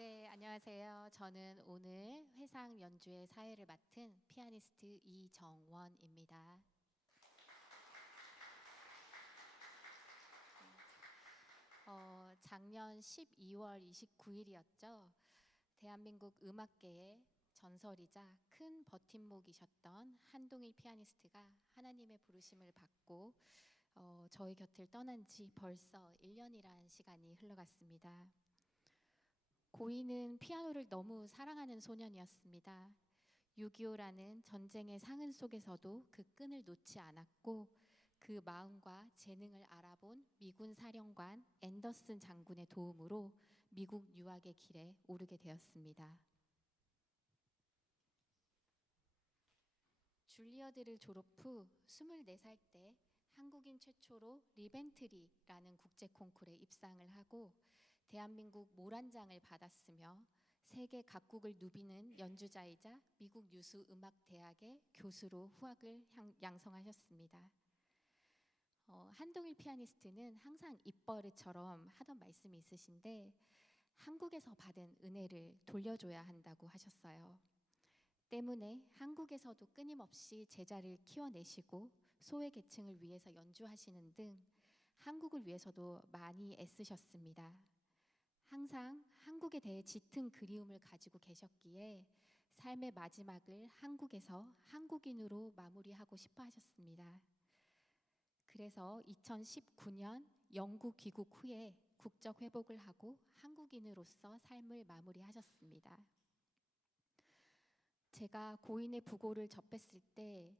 네, 안녕하세요. 저는 오늘 회상 연주의 사회를 맡은 피아니스트 이정원입니다. 작년 12월 29일이었죠. 대한민국 음악계의 전설이자 큰 버팀목이셨던 한동일 피아니스트가 하나님의 부르심을 받고 저희 곁을 떠난 지 벌써 1년이란 시간이 흘러갔습니다. 고인은 피아노를 너무 사랑하는 소년이었습니다. 6.25라는 전쟁의 상흔 속에서도 그 끈을 놓지 않았고 그 마음과 재능을 알아본 미군 사령관 앤더슨 장군의 도움으로 미국 유학의 길에 오르게 되었습니다. 줄리어드를 졸업 후 24살 때 한국인 최초로 리벤트리라는 국제 콩쿠르에 입상을 하고 대한민국 모란장을 받았으며 세계 각국을 누비는 연주자이자 미국 유수 음악대학의 교수로 후학을 양성하셨습니다. 한동일 피아니스트는 항상 입버릇처럼 하던 말씀이 있으신데 한국에서 받은 은혜를 돌려줘야 한다고 하셨어요. 때문에 한국에서도 끊임없이 제자를 키워내시고 소외계층을 위해서 연주하시는 등 한국을 위해서도 많이 애쓰셨습니다. 항상 한국에 대해 짙은 그리움을 가지고 계셨기에 삶의 마지막을 한국에서 한국인으로 마무리하고 싶어 하셨습니다. 그래서 2019년 영국 귀국 후에 국적 회복을 하고 한국인으로서 삶을 마무리하셨습니다. 제가 고인의 부고를 접했을 때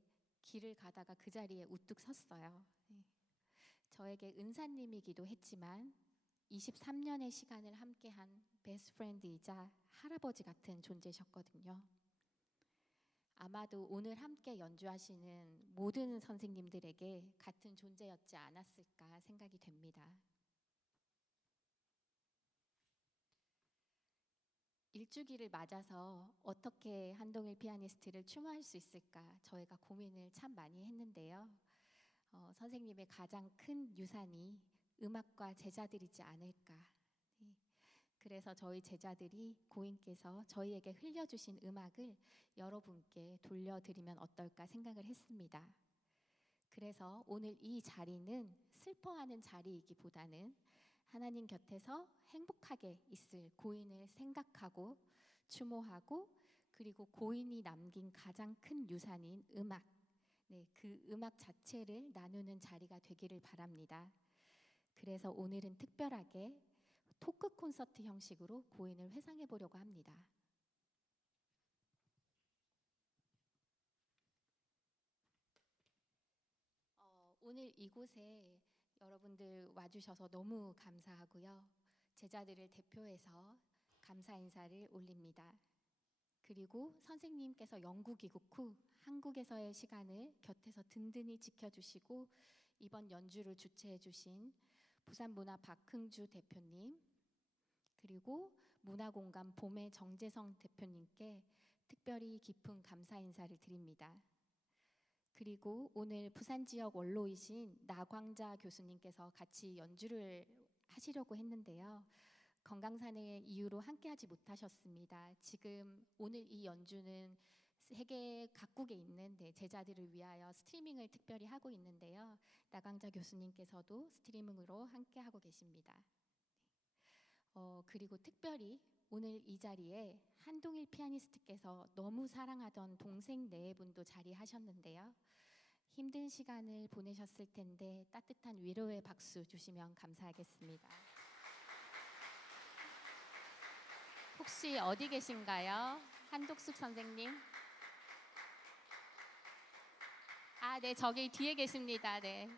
길을 가다가 그 자리에 우뚝 섰어요. 저에게 은사님이기도 했지만 23년의 시간을 함께한 베스트 프렌드이자 할아버지 같은 존재셨거든요. 아마도 오늘 함께 연주하시는 모든 선생님들에게 같은 존재였지 않았을까 생각이 됩니다. 일주기를 맞아서 어떻게 한동일 피아니스트를 추모할 수 있을까 저희가 고민을 참 많이 했는데요. 선생님의 가장 큰 유산이 음악과 제자들이지 않을까. 그래서 저희 제자들이 고인께서 저희에게 흘려주신 음악을 여러분께 돌려드리면 어떨까 생각을 했습니다. 그래서 오늘 이 자리는 슬퍼하는 자리이기보다는 하나님 곁에서 행복하게 있을 고인을 생각하고 추모하고 그리고 고인이 남긴 가장 큰 유산인 음악, 그 음악 자체를 나누는 자리가 되기를 바랍니다. 그래서 오늘은 특별하게 토크 콘서트 형식으로 고인을 회상해 보려고 합니다. 오늘 이곳에 여러분들 와주셔서 너무 감사하고요. 제자들을 대표해서 감사 인사를 올립니다. 그리고 선생님께서 영국 귀국 후 한국에서의 시간을 곁에서 든든히 지켜주시고 이번 연주를 주최해 주신 부산문화 박흥주 대표님 그리고 문화공간 봄의 정재성 대표님께 특별히 깊은 감사 인사를 드립니다. 그리고 오늘 부산 지역 원로이신 나광자 교수님께서 같이 연주를 하시려고 했는데요. 건강상의 이유로 함께하지 못하셨습니다. 지금 오늘 이 연주는 세계 각국에 있는 제자들을 위하여 스트리밍을 특별히 하고 있는데요. 나광자 교수님께서도 스트리밍으로 함께하고 계십니다. 그리고 특별히 오늘 이 자리에 한동일 피아니스트께서 너무 사랑하던 동생 네 분도 자리하셨는데요. 힘든 시간을 보내셨을 텐데 따뜻한 위로의 박수 주시면 감사하겠습니다. 혹시 어디 계신가요? 한독숙 선생님? 네, 저기 뒤에 계십니다. 네.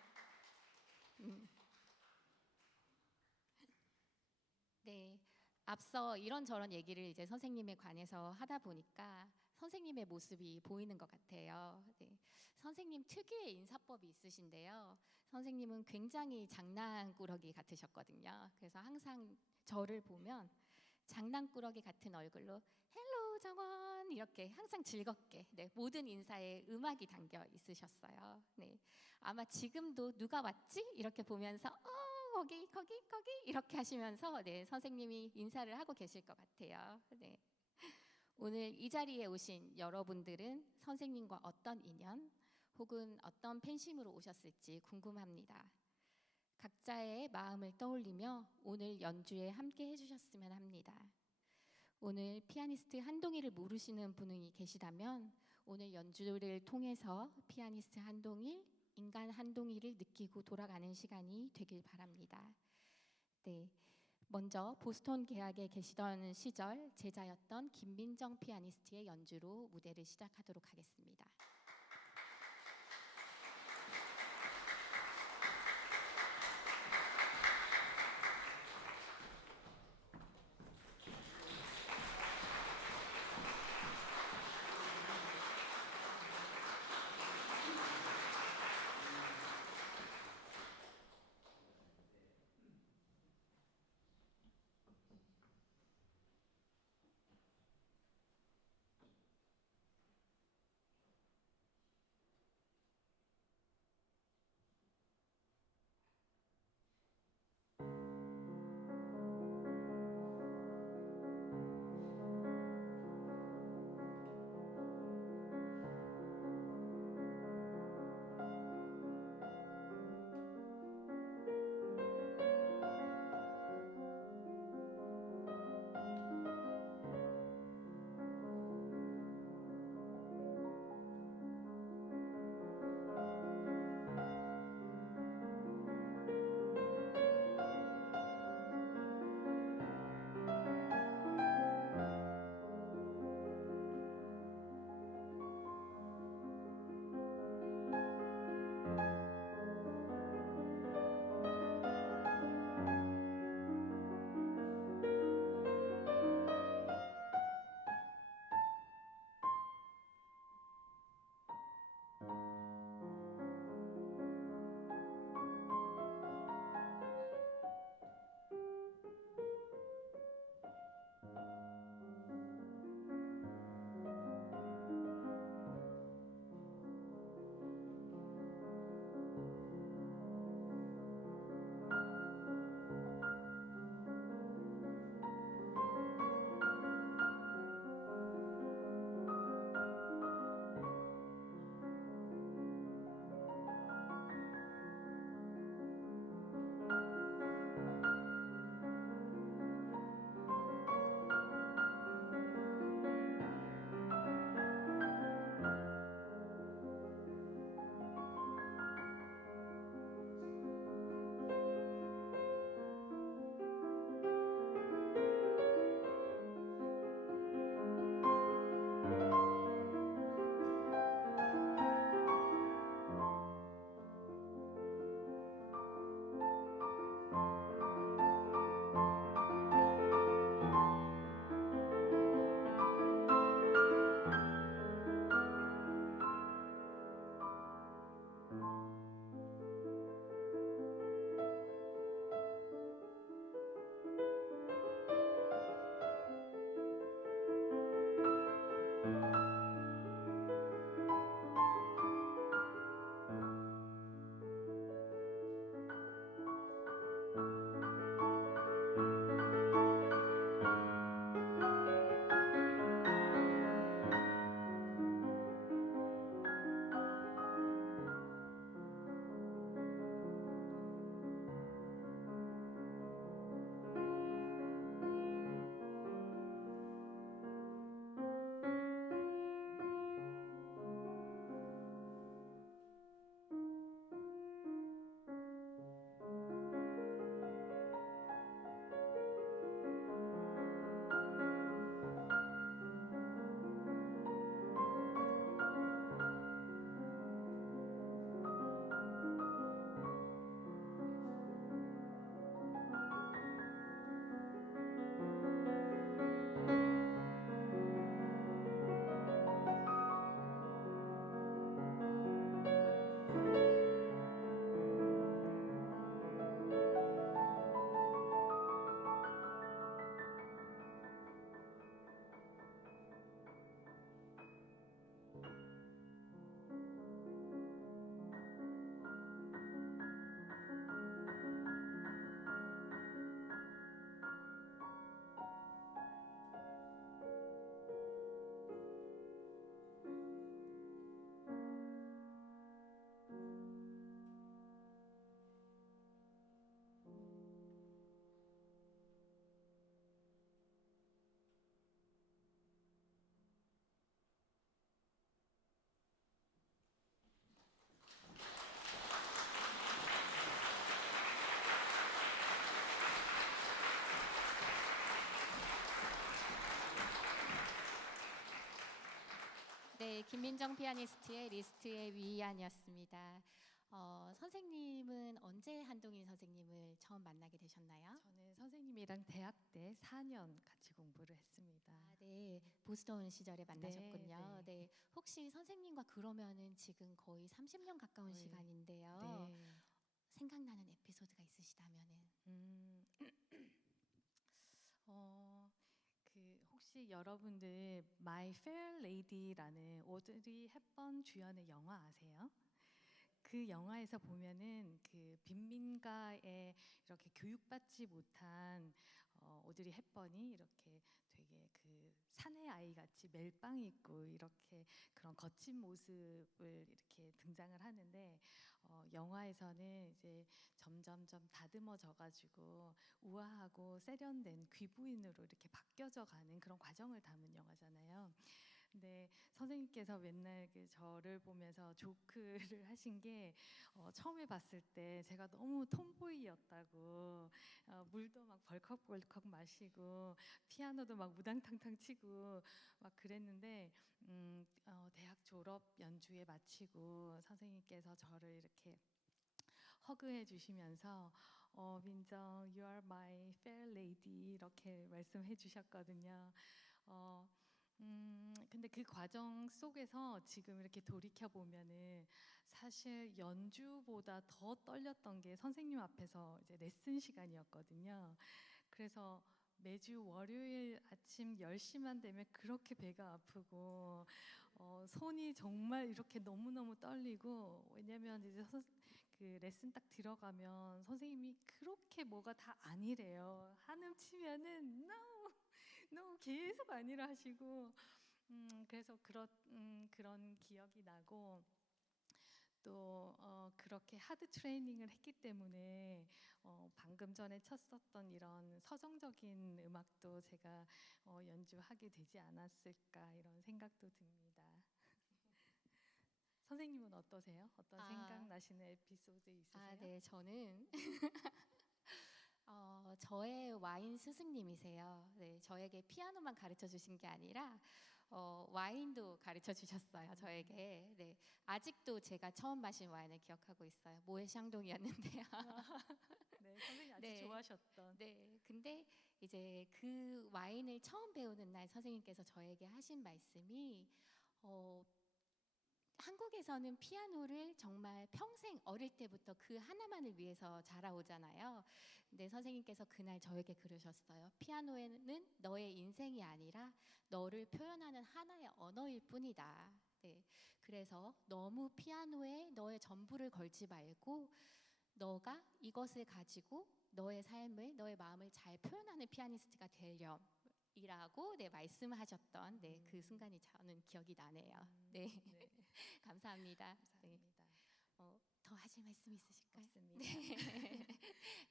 네. 앞서 이런저런 얘기를 이제 선생님에 관해서 하다 보니까 선생님의 모습이 보이는 것 같아요. 네. 선생님 특유의 인사법이 있으신데요. 선생님은 굉장히 장난꾸러기 같으셨거든요. 그래서 항상 저를 보면 장난꾸러기 같은 얼굴로 헬로 정원 이렇게 항상 즐겁게 모든 인사에 음악이 담겨 있으셨어요. 네. 아마 지금도 누가 왔지? 이렇게 보면서 거기 이렇게 하시면서 네, 선생님이 인사를 하고 계실 것 같아요. 네. 오늘 이 자리에 오신 여러분들은 선생님과 어떤 인연 혹은 어떤 팬심으로 오셨을지 궁금합니다. 각자의 마음을 떠올리며 오늘 연주에 함께 해주셨으면 합니다. 오늘 피아니스트 한동희를 모르시는 분이 계시다면 오늘 연주를 통해서 피아니스트 한동희, 인간 한동희를 느끼고 돌아가는 시간이 되길 바랍니다. 네, 먼저 보스턴 계학에 계시던 시절 제자였던 김민정 피아니스트의 연주로 무대를 시작하도록 하겠습니다. 김민정 피아니스트의 리스트의 위안이었습니다. 선생님은 언제 한동인 선생님을 처음 만나게 되셨나요? 저는 선생님이랑 대학 때 4년 같이 공부를 했습니다. 아, 네, 보스턴 시절에 만나셨군요. 네. 네, 혹시 선생님과 그러면은 지금 거의 30년 가까운 거의, 시간인데요. 네. 생각나는 에피소드가 있으시다면은? 음, 혹시 여러분들 My Fair Lady라는 오드리 헵번 주연의 영화 아세요? 그 영화에서 보면은 그 빈민가에 이렇게 교육받지 못한 오드리 헵번이 이렇게 되게 그 사내 아이 같이 멜빵 입고 이렇게 그런 거친 모습을 이렇게 등장을 하는데 영화에서는 이제 점점점 다듬어져 가지고 우아하고 세련된 귀부인으로 이렇게 바뀌어져 가는 그런 과정을 담은 영화잖아요. 근데 선생님께서 맨날 그 저를 보면서 조크를 하신 게 처음에 봤을 때 제가 너무 톰보이였다고 물도 막 벌컥벌컥 마시고 피아노도 막 무당탕탕 치고 막 그랬는데 대학 졸업 연주회 마치고 선생님께서 저를 이렇게 허그해 주시면서 민정, you are my fair lady 이렇게 말씀해 주셨거든요. 근데 그 과정 속에서 지금 이렇게 돌이켜 보면은 사실 연주보다 더 떨렸던 게 선생님 앞에서 이제 레슨 시간이었거든요. 그래서 매주 월요일 아침 10시만 되면 그렇게 배가 아프고 손이 정말 이렇게 너무너무 떨리고 왜냐면 이제 그 레슨 딱 들어가면 선생님이 그렇게 뭐가 다 아니래요. 한음 치면은 no, no 계속 아니라 하시고 그래서 그런 기억이 나고 또 그렇게 하드 트레이닝을 했기 때문에 방금 전에 쳤었던 이런 서정적인 음악도 제가 연주하게 되지 않았을까 이런 생각도 듭니다. 선생님은 어떠세요? 어떤 생각나시는 에피소드 있으세요? 네, 저는 저의 와인 스승님이세요. 네, 저에게 피아노만 가르쳐 주신 게 아니라 와인도 가르쳐 주셨어요. 저에게. 네, 아직도 제가 처음 마신 와인을 기억하고 있어요. 모에 샹동이었는데요. 네, 선생님 아주 네. 좋아하셨던. 네, 근데 이제 그 와인을 처음 배우는 날 선생님께서 저에게 하신 말씀이 어, 한국에서는 피아노를 정말 평생 어릴 때부터 그 하나만을 위해서 자라오잖아요. 근데 선생님께서 그날 저에게 그러셨어요. 피아노에는 너의 인생이 아니라 너를 표현하는 하나의 언어일 뿐이다. 네. 그래서 너무 피아노에 너의 전부를 걸지 말고 너가 이것을 가지고 너의 삶을, 너의 마음을 잘 표현하는 피아니스트가 되렴. 이라고 말씀하셨던 그 순간이 저는 기억이 나네요. 네. 네. 감사합니다. 네. 감사합니다. 더 하실 말씀 있으실까요? 없습니다. 네.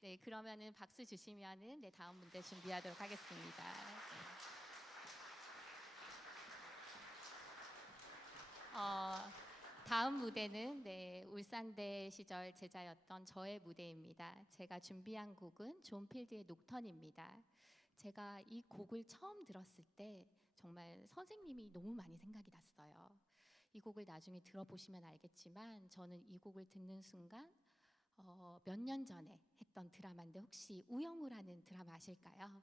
네, 그러면은 박수 주시면은 다음 문제 준비하도록 하겠습니다. 다음 무대는 울산대 시절 제자였던 저의 무대입니다. 제가 준비한 곡은 존 필드의 녹턴입니다. 제가 이 곡을 처음 들었을 때 정말 선생님이 너무 많이 생각이 났어요. 이 곡을 나중에 들어보시면 알겠지만 저는 이 곡을 듣는 순간 몇 년 전에 했던 드라마인데 혹시 우영우라는 드라마 아실까요?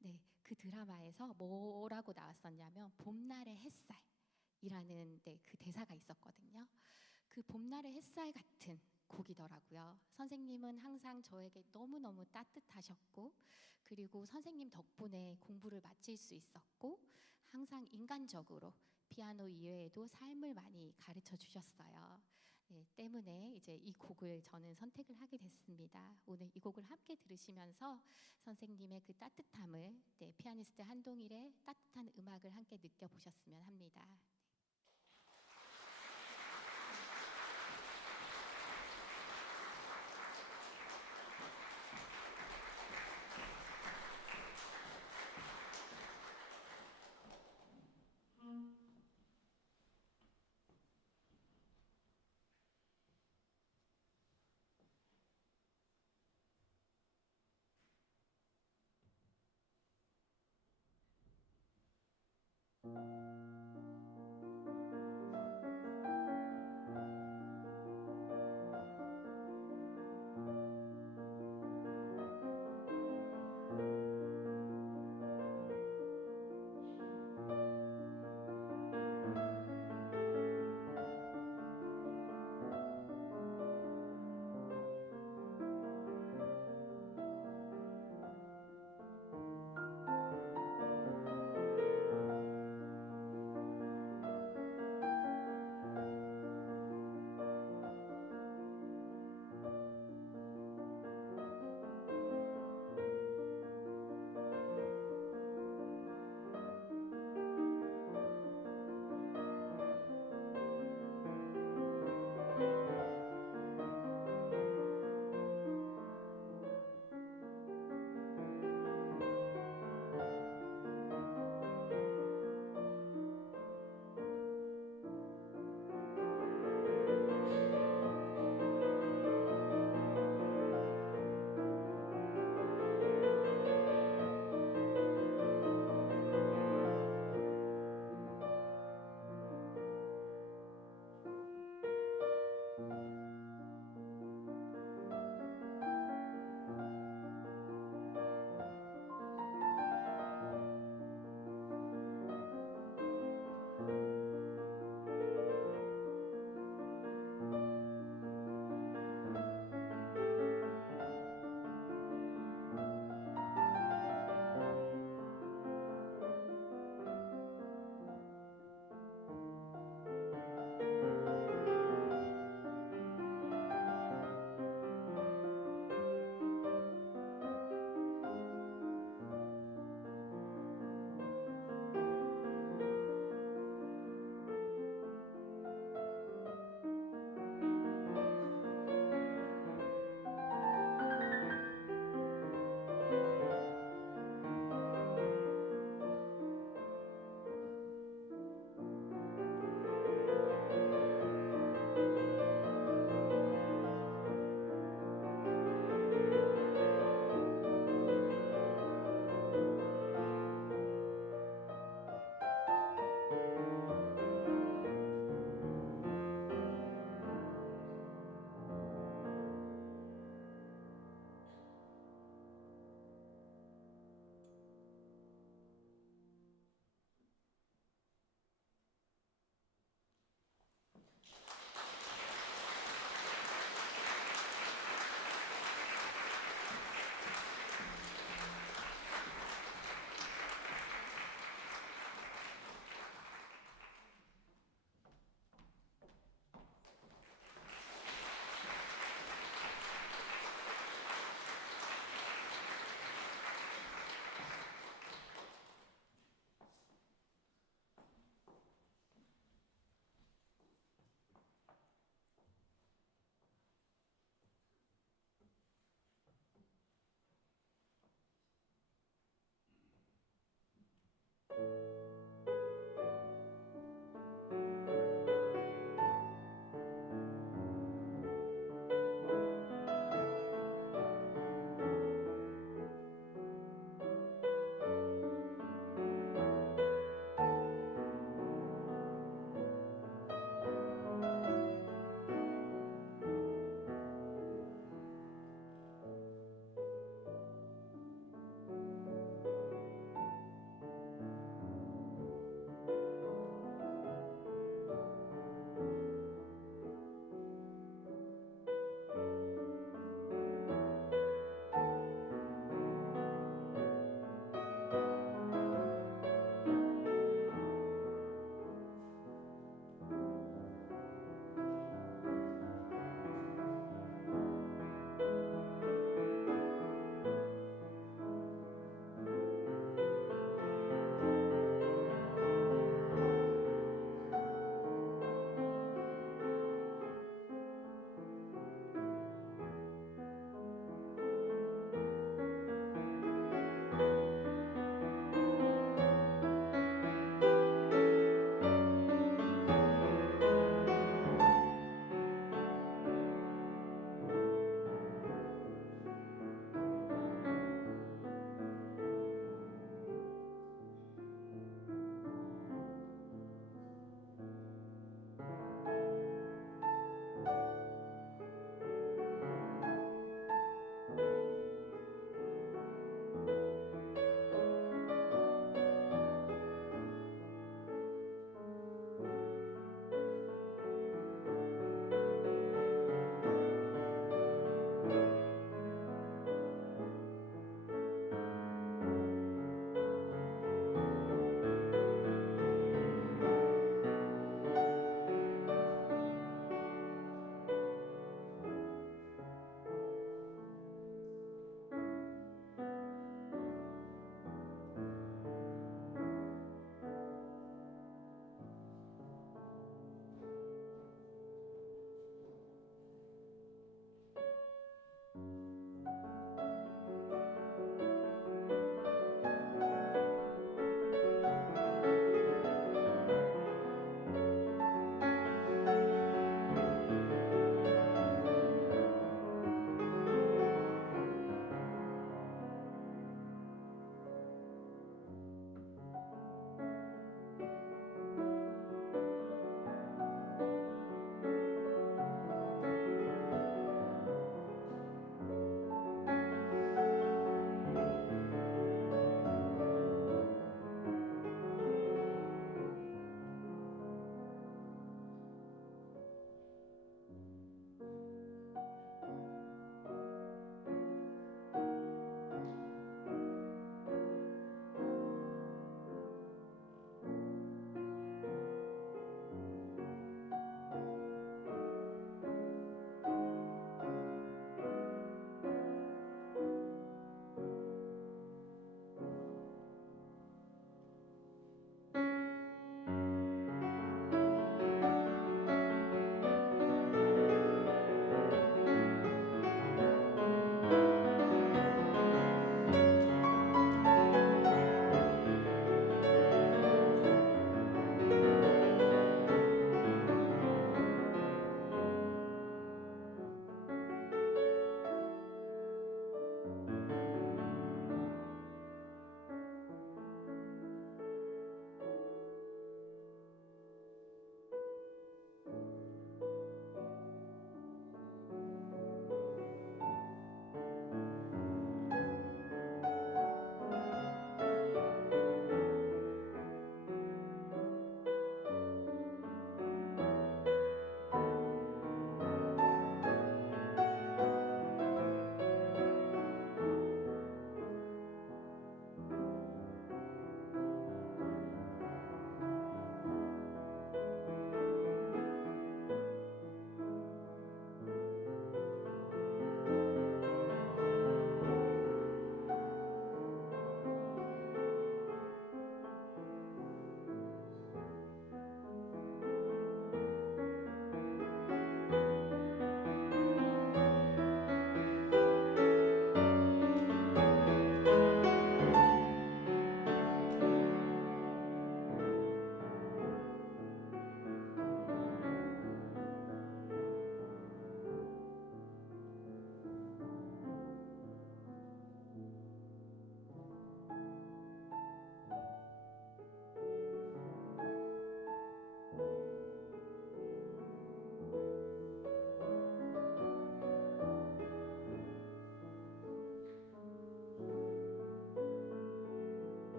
네, 그 드라마에서 뭐라고 나왔었냐면 봄날의 햇살이라는 그 대사가 있었거든요. 그 봄날의 햇살 같은 곡이더라고요. 선생님은 항상 저에게 너무너무 따뜻하셨고 그리고 선생님 덕분에 공부를 마칠 수 있었고 항상 인간적으로 피아노 이외에도 삶을 많이 가르쳐 주셨어요. 네, 때문에 이제 이 곡을 저는 선택을 하게 됐습니다. 오늘 이 곡을 함께 들으시면서 선생님의 그 따뜻함을 피아니스트 한동일의 따뜻한 음악을 함께 느껴보셨으면 합니다.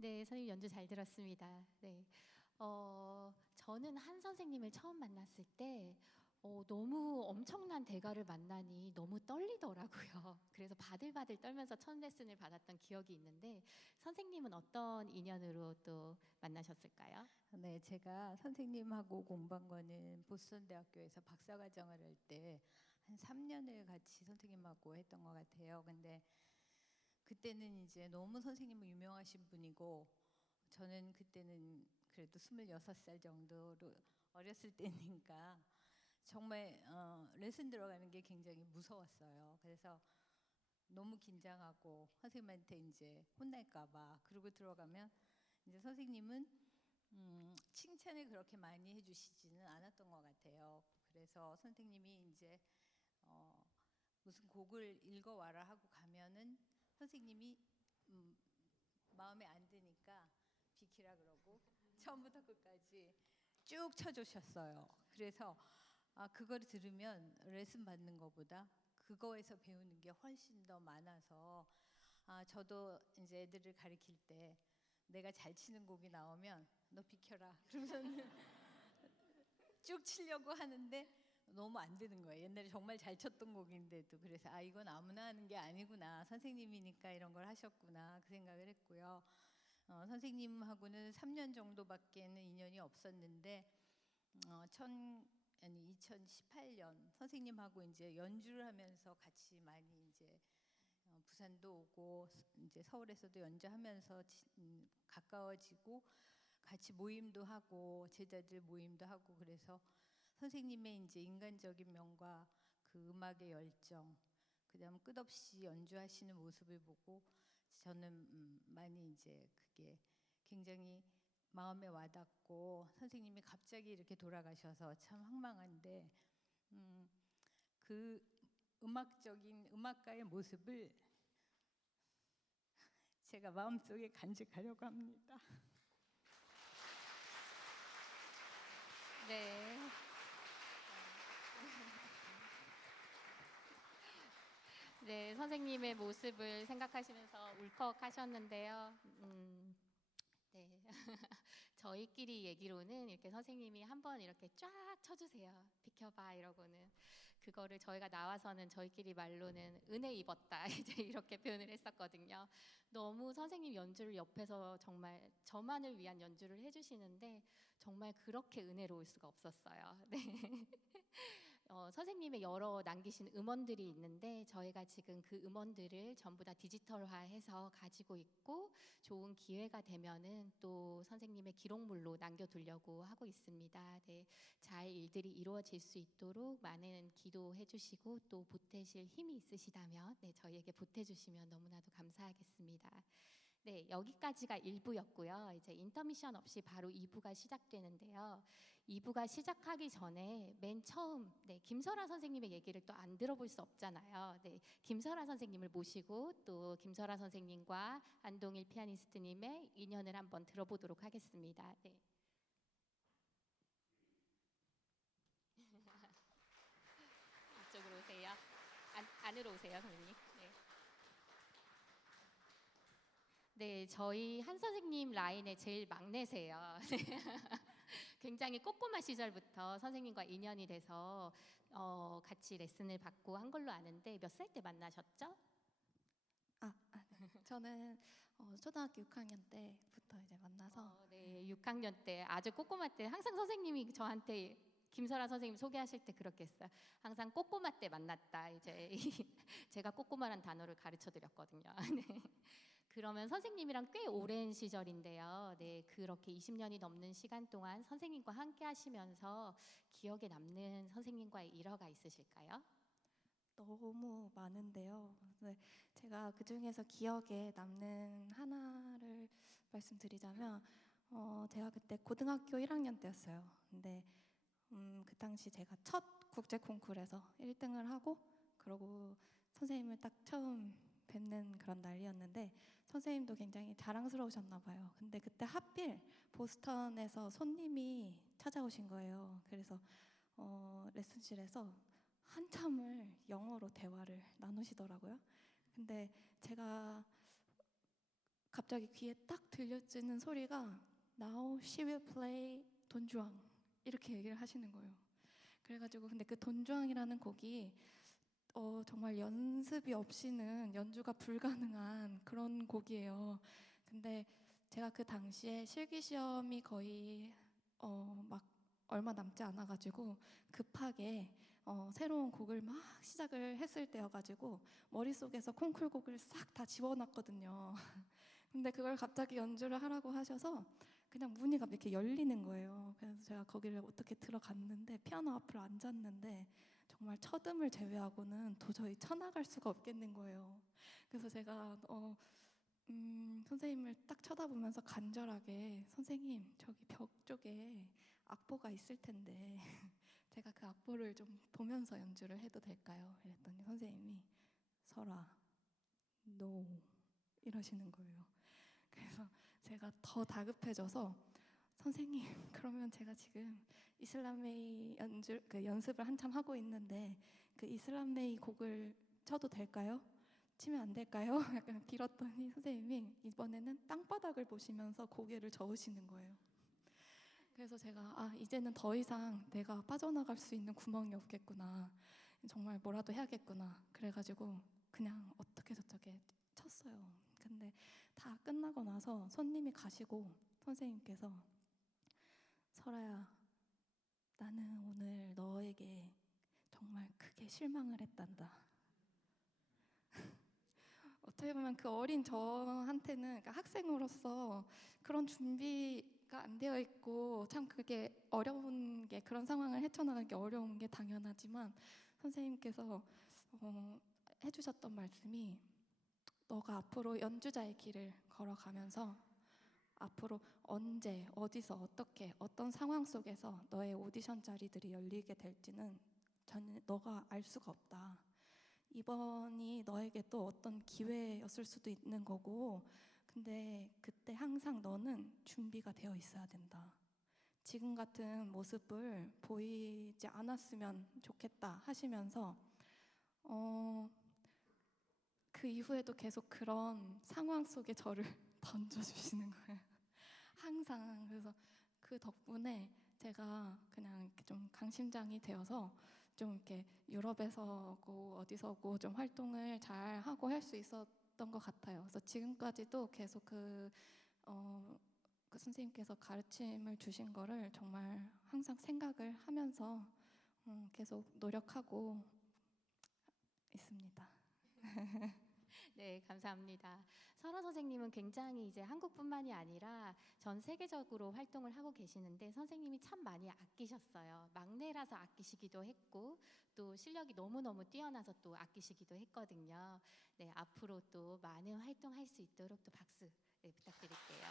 네, 선생님 연주 잘 들었습니다. 네. 저는 한 선생님을 처음 만났을 때 너무 엄청난 대가를 만나니 너무 떨리더라고요. 그래서 바들바들 떨면서 첫 레슨을 받았던 기억이 있는데 선생님은 어떤 인연으로 또 만나셨을까요? 네, 제가 선생님하고 공부한 거는 보스턴 대학교에서 박사과정을 할 때 한 3년을 같이 선생님하고 했던 것 같아요. 근데 그때는 이제 너무 선생님은 유명하신 분이고 저는 그때는 그래도 26살 정도로 어렸을 때니까 정말 레슨 들어가는 게 굉장히 무서웠어요. 그래서 너무 긴장하고 선생님한테 이제 혼날까 봐 그러고 들어가면 이제 선생님은 칭찬을 그렇게 많이 해주시지는 않았던 것 같아요. 그래서 선생님이 이제 어, 무슨 곡을 읽어와라 하고 가면은 선생님이 음, 마음에 안 드니까 비키라 그러고 처음부터 끝까지 쭉 쳐주셨어요. 그래서 그걸 들으면 레슨 받는 것보다 그거에서 배우는 게 훨씬 더 많아서 저도 이제 애들을 가르칠 때 내가 잘 치는 곡이 나오면 너 비켜라 그러면서 쭉 치려고 하는데 너무 안 되는 거예요. 옛날에 정말 잘 쳤던 곡인데도. 그래서 이건 아무나 하는 게 아니구나, 선생님이니까 이런 걸 하셨구나 그 생각을 했고요. 선생님하고는 3년 정도밖에는 인연이 없었는데 2018년 선생님하고 이제 연주를 하면서 같이 많이 이제 부산도 오고 이제 서울에서도 연주하면서 가까워지고 같이 모임도 하고 제자들 모임도 하고 그래서 선생님의 이제 인간적인 면과 그 음악의 열정, 그다음 끝없이 연주하시는 모습을 보고 저는 많이 이제 그게 굉장히 마음에 와닿고 선생님이 갑자기 이렇게 돌아가셔서 참 황망한데 그 음악적인 음악가의 모습을 제가 마음속에 간직하려고 합니다. 네. 네, 선생님의 모습을 생각하시면서 울컥하셨는데요. 네. 저희끼리 얘기로는 이렇게 선생님이 한번 이렇게 쫙 쳐주세요. 비켜봐 이러고는 그거를 저희가 나와서는 저희끼리 말로는 은혜 입었다 이제 이렇게 표현을 했었거든요. 너무 선생님 연주를 옆에서 정말 저만을 위한 연주를 해주시는데 정말 그렇게 은혜로울 수가 없었어요. 네. 선생님의 여러 남기신 음원들이 있는데 저희가 지금 그 음원들을 전부 다 디지털화해서 가지고 있고 좋은 기회가 되면은 또 선생님의 기록물로 남겨두려고 하고 있습니다. 네, 잘 일들이 이루어질 수 있도록 많은 기도해 주시고 또 보태실 힘이 있으시다면 네, 저희에게 보태주시면 너무나도 감사하겠습니다. 네, 여기까지가 1부였고요. 이제 인터미션 없이 바로 2부가 시작되는데요. 2부가 시작하기 전에 맨 처음 김설아 선생님의 얘기를 또 안 들어볼 수 없잖아요. 네, 김설아 선생님을 모시고 또 김설아 선생님과 안동일 피아니스트님의 인연을 한번 들어보도록 하겠습니다. 네. 이쪽으로 오세요. 안으로 오세요, 선생님. 네. 네, 저희 한 선생님 라인의 제일 막내세요. 굉장히 꼬꼬마 시절부터 선생님과 인연이 돼서 같이 레슨을 받고 한 걸로 아는데 몇 살 때 만나셨죠? 네. 저는 초등학교 6학년 때부터 이제 만나서 네, 6학년 때 아주 꼬꼬마 때 항상 선생님이 저한테 김설아 선생님 소개하실 때 그렇게 했어요. 항상 꼬꼬마 때 만났다. 이제 제가 꼬꼬마란 단어를 가르쳐 드렸거든요. 네. 그러면 선생님이랑 꽤 오랜 시절인데요. 네, 그렇게 20년이 넘는 시간 동안 선생님과 함께 하시면서 기억에 남는 선생님과의 일화가 있으실까요? 너무 많은데요. 네, 제가 그 중에서 기억에 남는 하나를 말씀드리자면 제가 그때 고등학교 1학년 때였어요. 근데 그 당시 제가 첫 국제 콩쿠르에서 1등을 하고 그러고 선생님을 딱 처음 뵙는 그런 날이었는데 선생님도 굉장히 자랑스러우셨나 봐요. 근데 그때 하필 보스턴에서 손님이 찾아오신 거예요. 그래서 레슨실에서 한참을 영어로 대화를 나누시더라고요. 근데 제가 갑자기 귀에 딱 들려지는 소리가 Now she will play 돈주왕 이렇게 얘기를 하시는 거예요. 그래가지고 근데 그 돈주왕이라는 곡이 정말 연습이 없이는 연주가 불가능한 그런 곡이에요. 근데 제가 그 당시에 실기 시험이 거의 막 얼마 남지 않아가지고 급하게 새로운 곡을 막 시작을 했을 때여가지고 머릿속에서 콩쿨곡을 싹 다 집어넣었거든요. 근데 그걸 갑자기 연주를 하라고 하셔서 그냥 문이 갑자기 이렇게 열리는 거예요. 그래서 제가 거기를 어떻게 들어갔는데 피아노 앞을 앉았는데 정말 첫음을 제외하고는 도저히 쳐나갈 수가 없겠는 거예요. 그래서 제가 선생님을 딱 쳐다보면서 간절하게 선생님 저기 벽 쪽에 악보가 있을 텐데 제가 그 악보를 좀 보면서 연주를 해도 될까요? 그랬더니 선생님이 설아, no 이러시는 거예요. 그래서 제가 더 다급해져서 선생님 그러면 제가 지금 이슬람메이 연습을 한참 하고 있는데 그 이슬람메이 곡을 쳐도 될까요? 치면 안 될까요? 약간 빌었더니 선생님이 이번에는 땅바닥을 보시면서 고개를 저으시는 거예요. 그래서 제가 이제는 더 이상 내가 빠져나갈 수 있는 구멍이 없겠구나. 정말 뭐라도 해야겠구나. 그래가지고 그냥 어떻게 저떻게 쳤어요. 근데 다 끝나고 나서 손님이 가시고 선생님께서 설아야, 나는 오늘 너에게 정말 크게 실망을 했단다. 어떻게 보면 그 어린 저한테는 그러니까 학생으로서 그런 준비가 안 되어 있고 참 그게 어려운 게 그런 상황을 헤쳐나가는 게 어려운 게 당연하지만 선생님께서 해주셨던 말씀이 너가 앞으로 연주자의 길을 걸어가면서 앞으로 언제 어디서 어떻게 어떤 상황 속에서 너의 오디션 자리들이 열리게 될지는 전혀 너가 알 수가 없다. 이번이 너에게 또 어떤 기회였을 수도 있는 거고 근데 그때 항상 너는 준비가 되어 있어야 된다. 지금 같은 모습을 보이지 않았으면 좋겠다 하시면서 그 이후에도 계속 그런 상황 속에 저를 던져주시는 거예요. 항상. 그래서 그 덕분에 제가 그냥 이렇게 좀 강심장이 되어서 좀 이렇게 유럽에서고 어디서고 좀 활동을 잘 하고 할 수 있었던 것 같아요. 그래서 지금까지도 계속 그 선생님께서 가르침을 주신 거를 정말 항상 생각을 하면서 계속 노력하고 있습니다. 네, 감사합니다. 설아 선생님은 굉장히 이제 한국뿐만이 아니라 전 세계적으로 활동을 하고 계시는데 선생님이 참 많이 아끼셨어요. 막내라서 아끼시기도 했고 또 실력이 너무너무 뛰어나서 또 아끼시기도 했거든요. 네, 앞으로 또 많은 활동할 수 있도록 또 박수 네, 부탁드릴게요.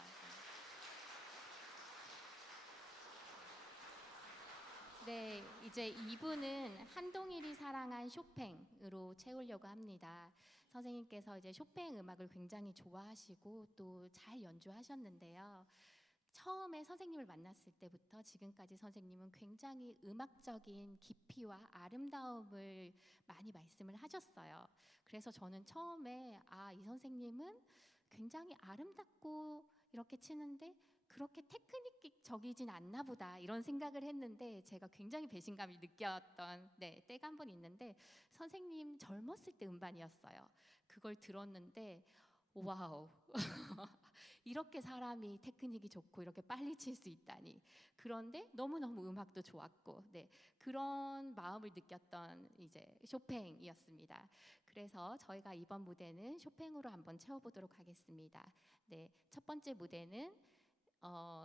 네, 이제 2부는 한동일이 사랑한 쇼팽으로 채우려고 합니다. 선생님께서 이제 쇼팽 음악을 굉장히 좋아하시고 또 잘 연주하셨는데요. 처음에 선생님을 만났을 때부터 지금까지 선생님은 굉장히 음악적인 깊이와 아름다움을 많이 말씀을 하셨어요. 그래서 저는 처음에 이 선생님은 굉장히 아름답고 이렇게 치는데 그렇게 테크닉적이진 않나 보다 이런 생각을 했는데 제가 굉장히 배신감을 느꼈던 때가 한 번 있는데 선생님 젊었을 때 음반이었어요. 그걸 들었는데 와우 이렇게 사람이 테크닉이 좋고 이렇게 빨리 칠 수 있다니. 그런데 너무너무 음악도 좋았고 그런 마음을 느꼈던 이제 쇼팽이었습니다. 그래서 저희가 이번 무대는 쇼팽으로 한번 채워보도록 하겠습니다. 네, 첫 번째 무대는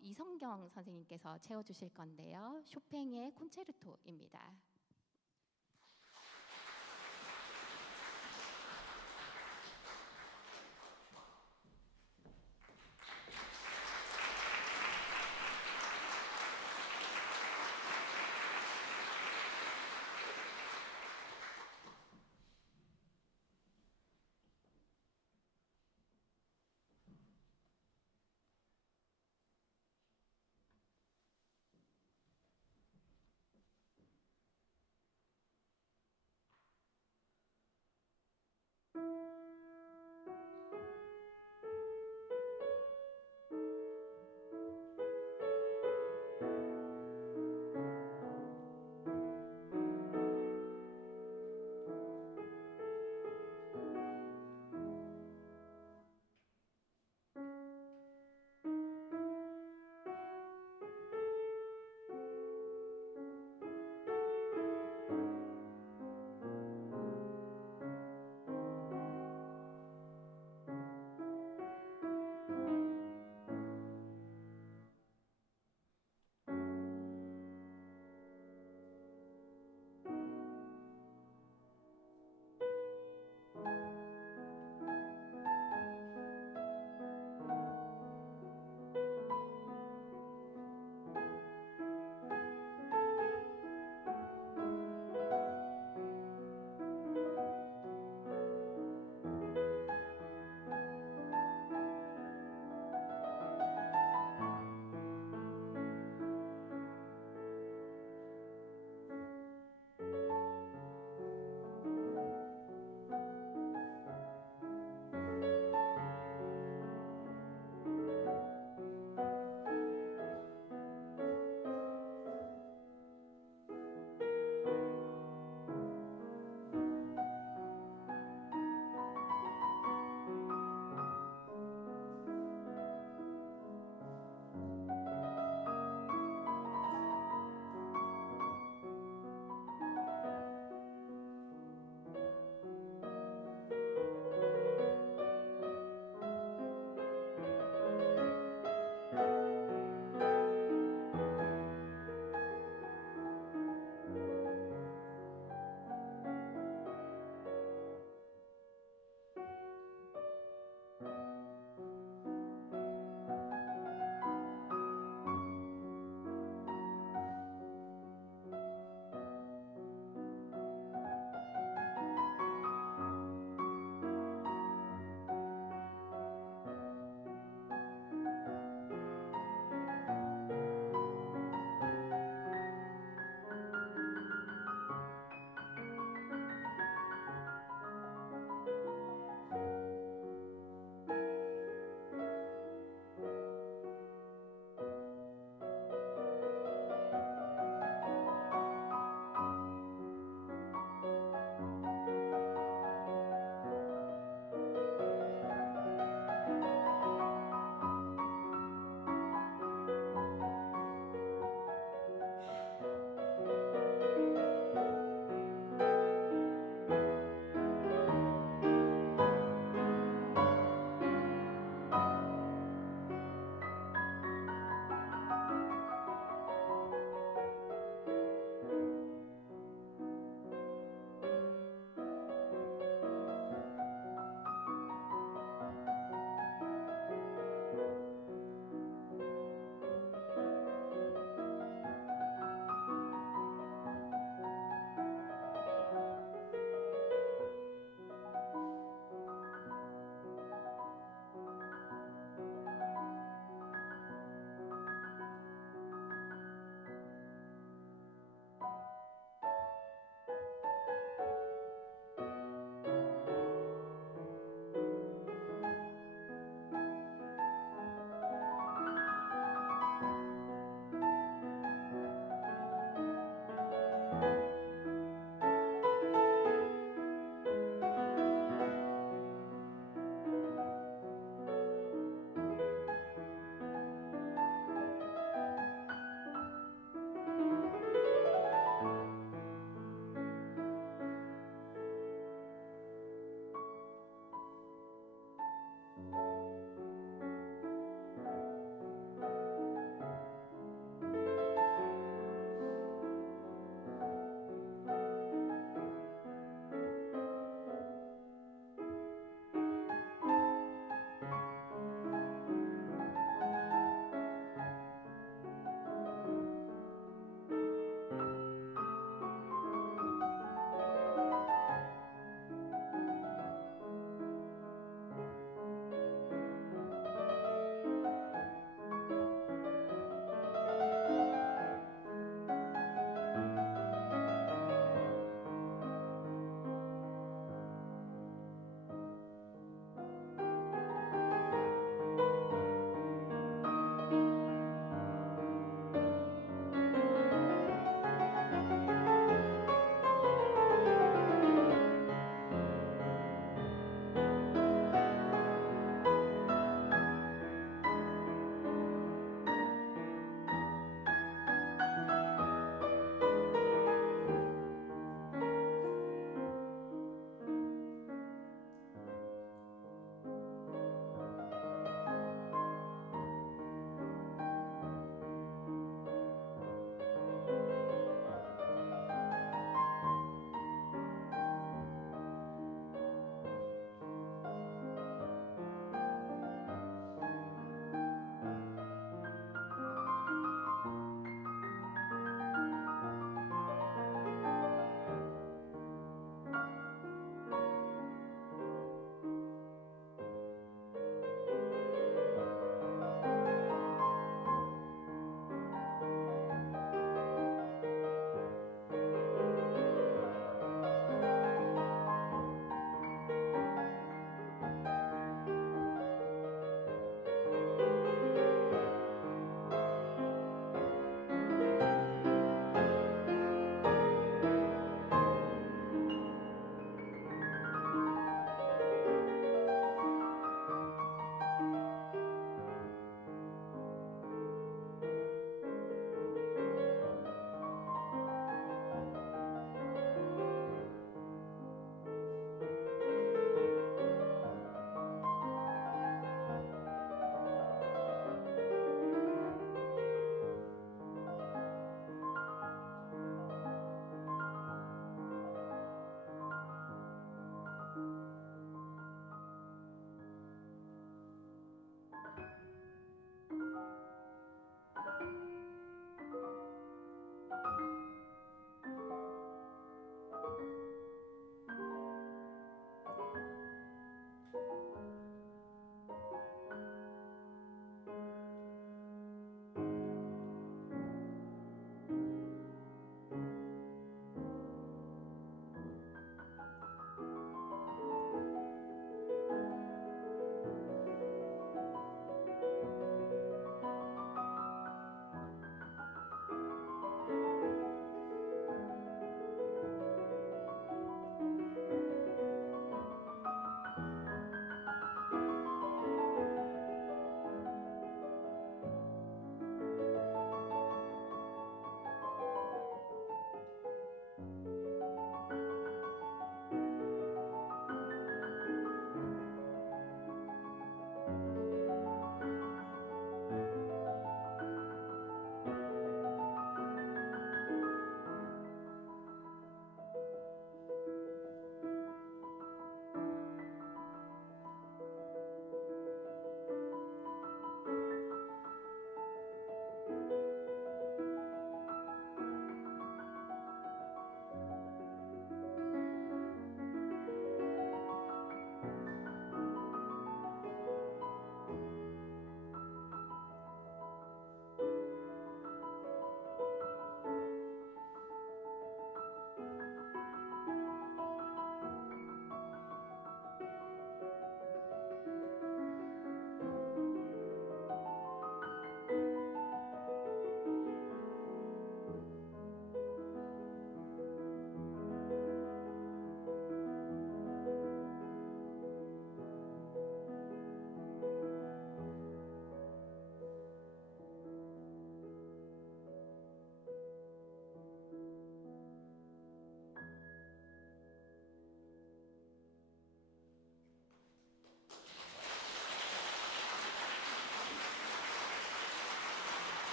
이성경 선생님께서 채워주실 건데요. 쇼팽의 콘체르토입니다.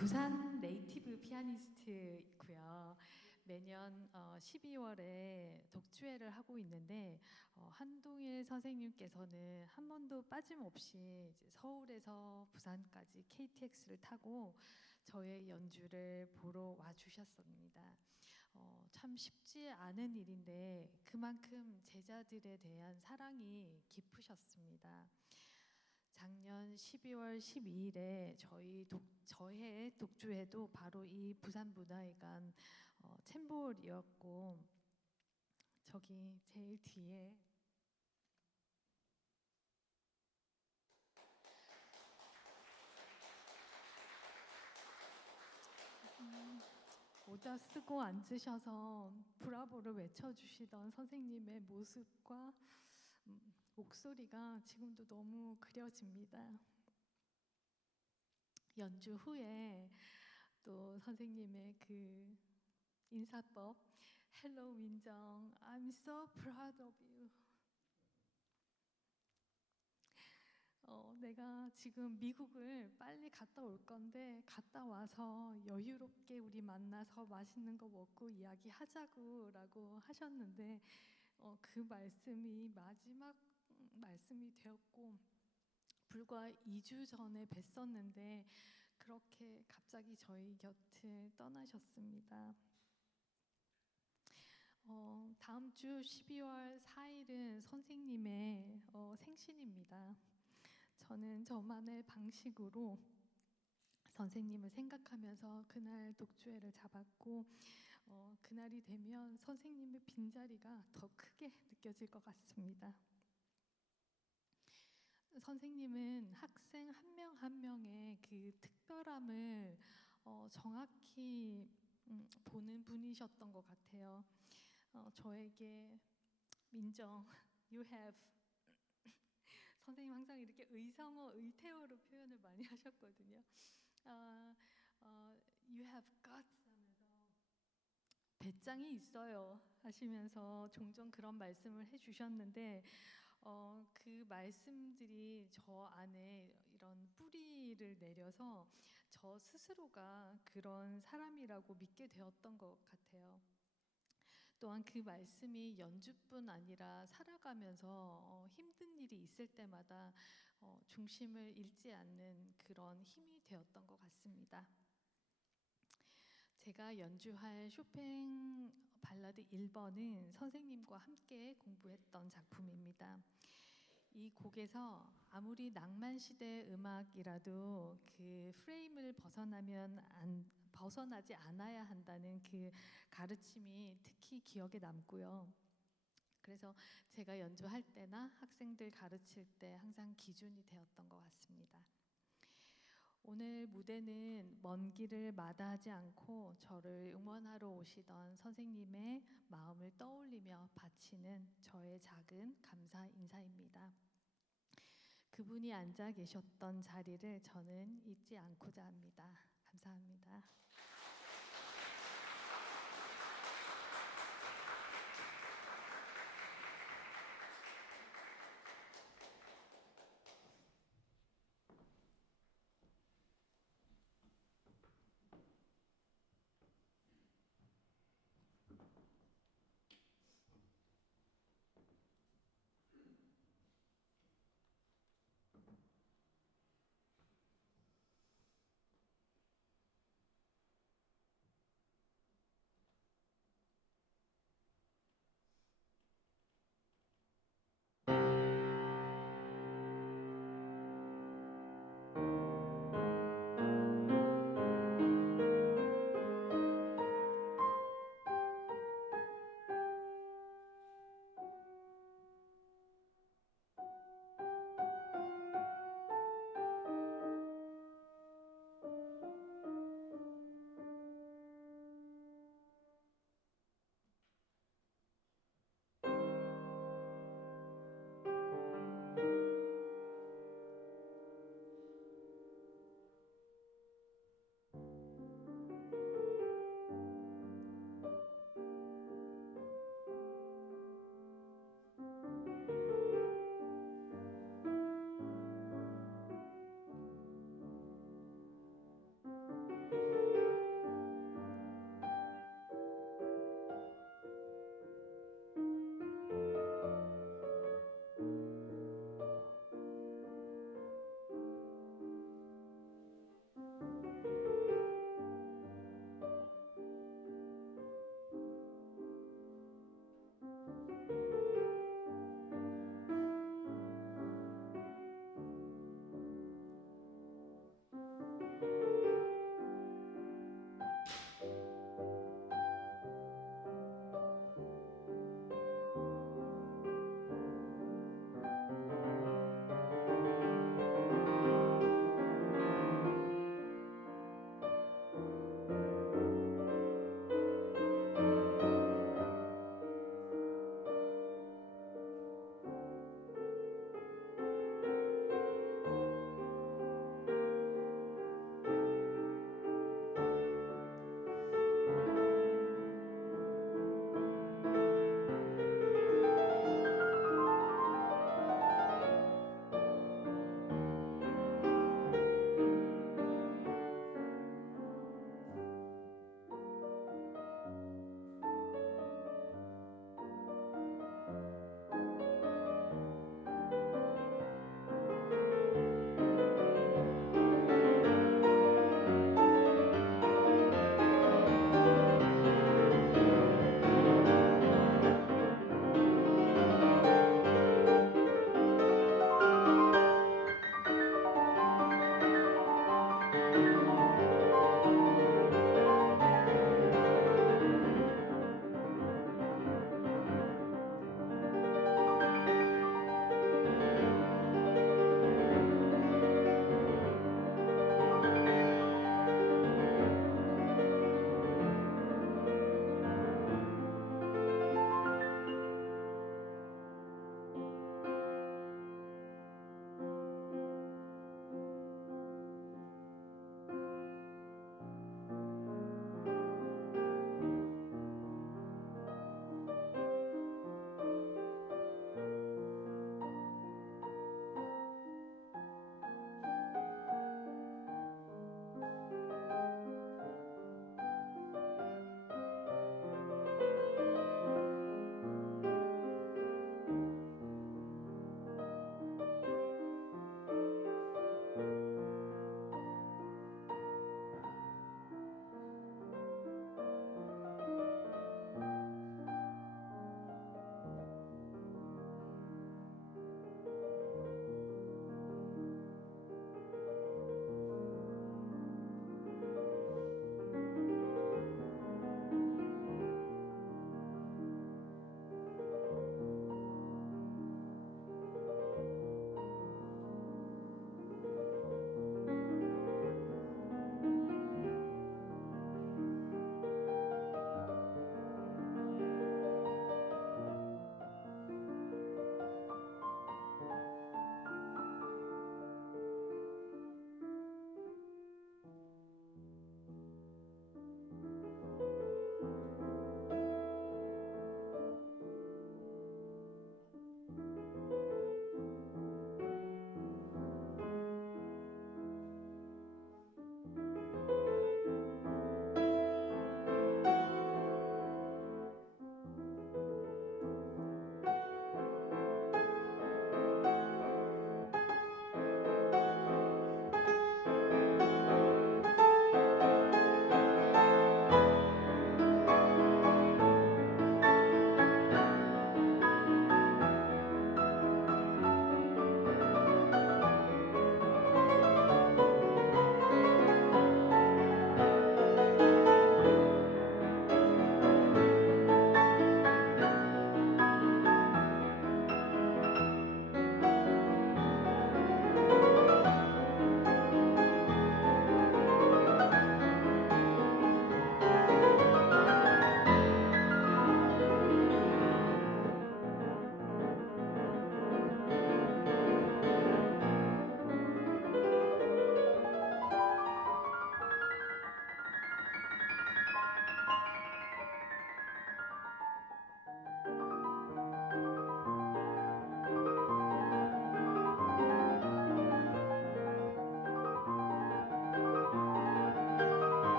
부산 네이티브 피아니스트이고요. 매년 12월에 독주회를 하고 있는데 한동일 선생님께서는 한 번도 빠짐없이 이제 서울에서 부산까지 KTX를 타고 저의 연주를 보러 와주셨습니다. 참 쉽지 않은 일인데 그만큼 제자들에 대한 사랑이 깊으셨습니다. 작년 12월 12일에 저의 독주회도 바로 이 부산문화회관 챔볼이었고, 저기 제일 뒤에 모자 쓰고 앉으셔서 브라보를 외쳐주시던 선생님의 모습과 목소리가 지금도 너무 그려집니다. 연주 후에 또 선생님의 그 인사법, Hello 민정, I'm so proud of you. 내가 지금 미국을 빨리 갔다 올 건데 갔다 와서 여유롭게 우리 만나서 맛있는 거 먹고 이야기하자고라고 하셨는데 그 말씀이 마지막 말씀이 되었고 불과 2주 전에 뵀었는데 그렇게 갑자기 저희 곁을 떠나셨습니다. 다음 주 12월 4일은 선생님의 생신입니다. 저는 저만의 방식으로 선생님을 생각하면서 그날 독주회를 잡았고 그날이 되면 선생님의 빈자리가 더 크게 느껴질 것 같습니다. 선생님은 학생 한 명 한 명의 그 특별함을 정확히 보는 분이셨던 것 같아요. 저에게 민정, you have 선생님 항상 이렇게 의성어, 의태어로 표현을 많이 하셨거든요. You have guts 하면서 배짱이 있어요 하시면서 종종 그런 말씀을 해주셨는데 그 말씀들이 저 안에 이런 뿌리를 내려서 저 스스로가 그런 사람이라고 믿게 되었던 것 같아요. 또한 그 말씀이 연주뿐 아니라 살아가면서 힘든 일이 있을 때마다 중심을 잃지 않는 그런 힘이 되었던 것 같습니다. 제가 연주할 쇼팽 발라드 1번은 선생님과 함께 공부했던 작품입니다. 이 곡에서 아무리 낭만시대 음악이라도 그 프레임을 벗어나지 않아야 한다는 그 가르침이 특히 기억에 남고요. 그래서 제가 연주할 때나 학생들 가르칠 때 항상 기준이 되었던 것 같습니다. 오늘 무대는 먼 길을 마다하지 않고 저를 응원하러 오시던 선생님의 마음을 떠올리며 바치는 저의 작은 감사 인사입니다. 그분이 앉아 계셨던 자리를 저는 잊지 않고자 합니다. 감사합니다.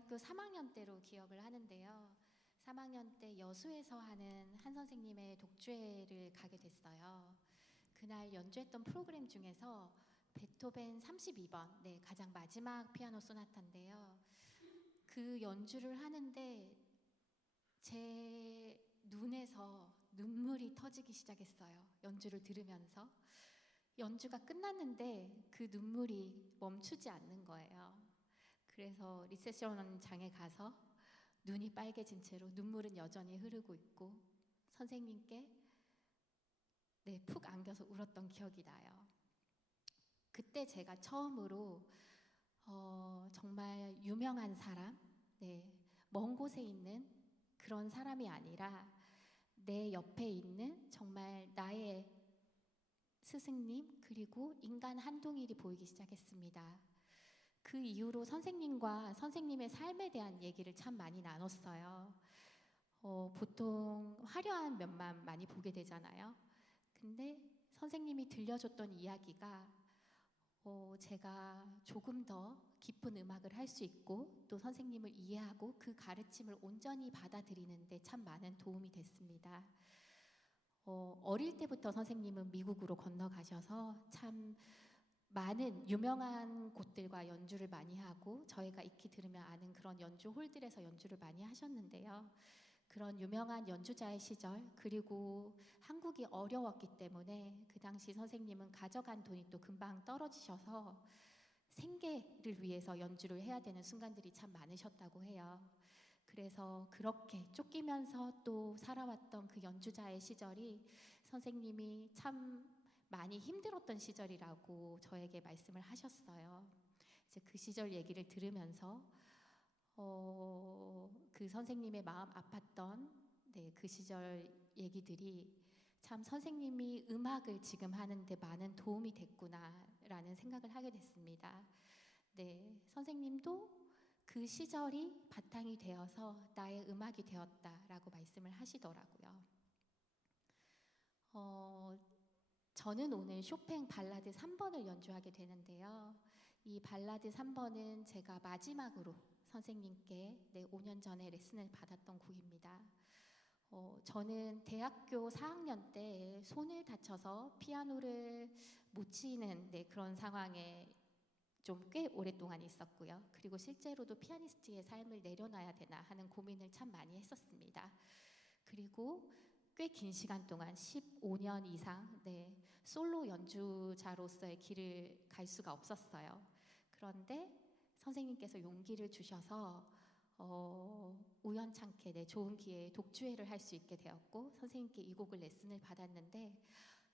대학교 3학년 때로 기억을 하는데요. 3학년 때 여수에서 하는 한 선생님의 독주회를 가게 됐어요. 그날 연주했던 프로그램 중에서 베토벤 32번, 네, 가장 마지막 피아노 소나타인데요. 그 연주를 하는데 제 눈에서 눈물이 터지기 시작했어요. 연주를 들으면서. 연주가 끝났는데 그 눈물이 멈추지 않는 거예요. 그래서 리셉션장에 가서 눈이 빨개진 채로 눈물은 여전히 흐르고 있고 선생님께 푹 안겨서 울었던 기억이 나요. 그때 제가 처음으로 정말 유명한 사람, 먼 곳에 있는 그런 사람이 아니라 내 옆에 있는 정말 나의 스승님 그리고 인간 한 동일이 보이기 시작했습니다. 그 이후로 선생님과 선생님의 삶에 대한 얘기를 참 많이 나눴어요. 보통 화려한 면만 많이 보게 되잖아요. 근데 선생님이 들려줬던 이야기가 제가 조금 더 깊은 음악을 할 수 있고 또 선생님을 이해하고 그 가르침을 온전히 받아들이는 데 참 많은 도움이 됐습니다. 어릴 때부터 선생님은 미국으로 건너가셔서 참 많은 유명한 곳들과 연주를 많이 하고 저희가 익히 들으면 아는 그런 연주 홀들에서 연주를 많이 하셨는데요. 그런 유명한 연주자의 시절 그리고 한국이 어려웠기 때문에 그 당시 선생님은 가져간 돈이 또 금방 떨어지셔서 생계를 위해서 연주를 해야 되는 순간들이 참 많으셨다고 해요. 그래서 그렇게 쫓기면서 또 살아왔던 그 연주자의 시절이 선생님이 참 많이 힘들었던 시절이라고 저에게 말씀을 하셨어요. 이제 그 시절 얘기를 들으면서 그 선생님의 마음 아팠던 그 시절 얘기들이 참 선생님이 음악을 지금 하는데 많은 도움이 됐구나라는 생각을 하게 됐습니다. 선생님도 그 시절이 바탕이 되어서 나의 음악이 되었다라고 말씀을 하시더라고요. 저는 오늘 쇼팽 발라드 3번을 연주하게 되는데요. 이 발라드 3번은 제가 마지막으로 선생님께 5년 전에 레슨을 받았던 곡입니다. 저는 대학교 4학년 때 손을 다쳐서 피아노를 못 치는 그런 상황에 좀 꽤 오랫동안 있었고요. 그리고 실제로도 피아니스트의 삶을 내려놔야 되나 하는 고민을 참 많이 했었습니다. 그리고 꽤 긴 시간 동안 15년 이상 솔로 연주자로서의 길을 갈 수가 없었어요. 그런데 선생님께서 용기를 주셔서 우연찮게 좋은 기회에 독주회를 할 수 있게 되었고 선생님께 이 곡을 레슨을 받았는데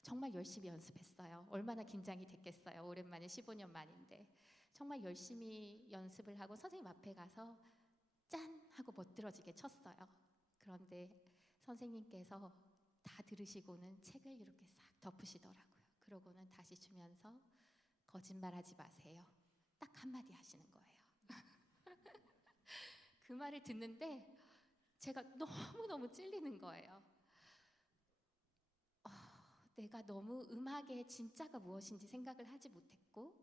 정말 열심히 연습했어요. 얼마나 긴장이 됐겠어요. 오랜만에 15년 만인데 정말 열심히 연습을 하고 선생님 앞에 가서 짠! 하고 멋들어지게 쳤어요. 그런데 선생님께서 다 들으시고는 책을 이렇게 싹 덮으시더라고요. 그러고는 다시 주면서 거짓말하지 마세요. 딱 한마디 하시는 거예요. 그 말을 듣는데 제가 너무너무 찔리는 거예요. 내가 너무 음악의 진짜가 무엇인지 생각을 하지 못했고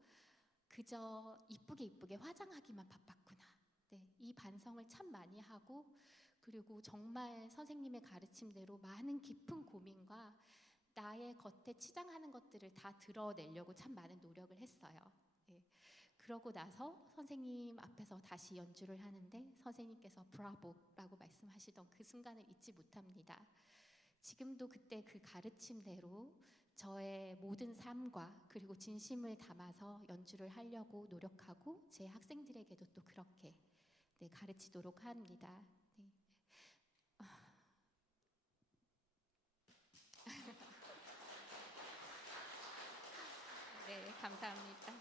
그저 이쁘게 화장하기만 바빴구나. 이 반성을 참 많이 하고 그리고 정말 선생님의 가르침대로 많은 깊은 고민과 나의 겉에 치장하는 것들을 다 드러내려고 참 많은 노력을 했어요. 그러고 나서 선생님 앞에서 다시 연주를 하는데 선생님께서 브라보라고 말씀하시던 그 순간을 잊지 못합니다. 지금도 그때 그 가르침대로 저의 모든 삶과 그리고 진심을 담아서 연주를 하려고 노력하고 제 학생들에게도 또 그렇게 가르치도록 합니다. 네, 감사합니다.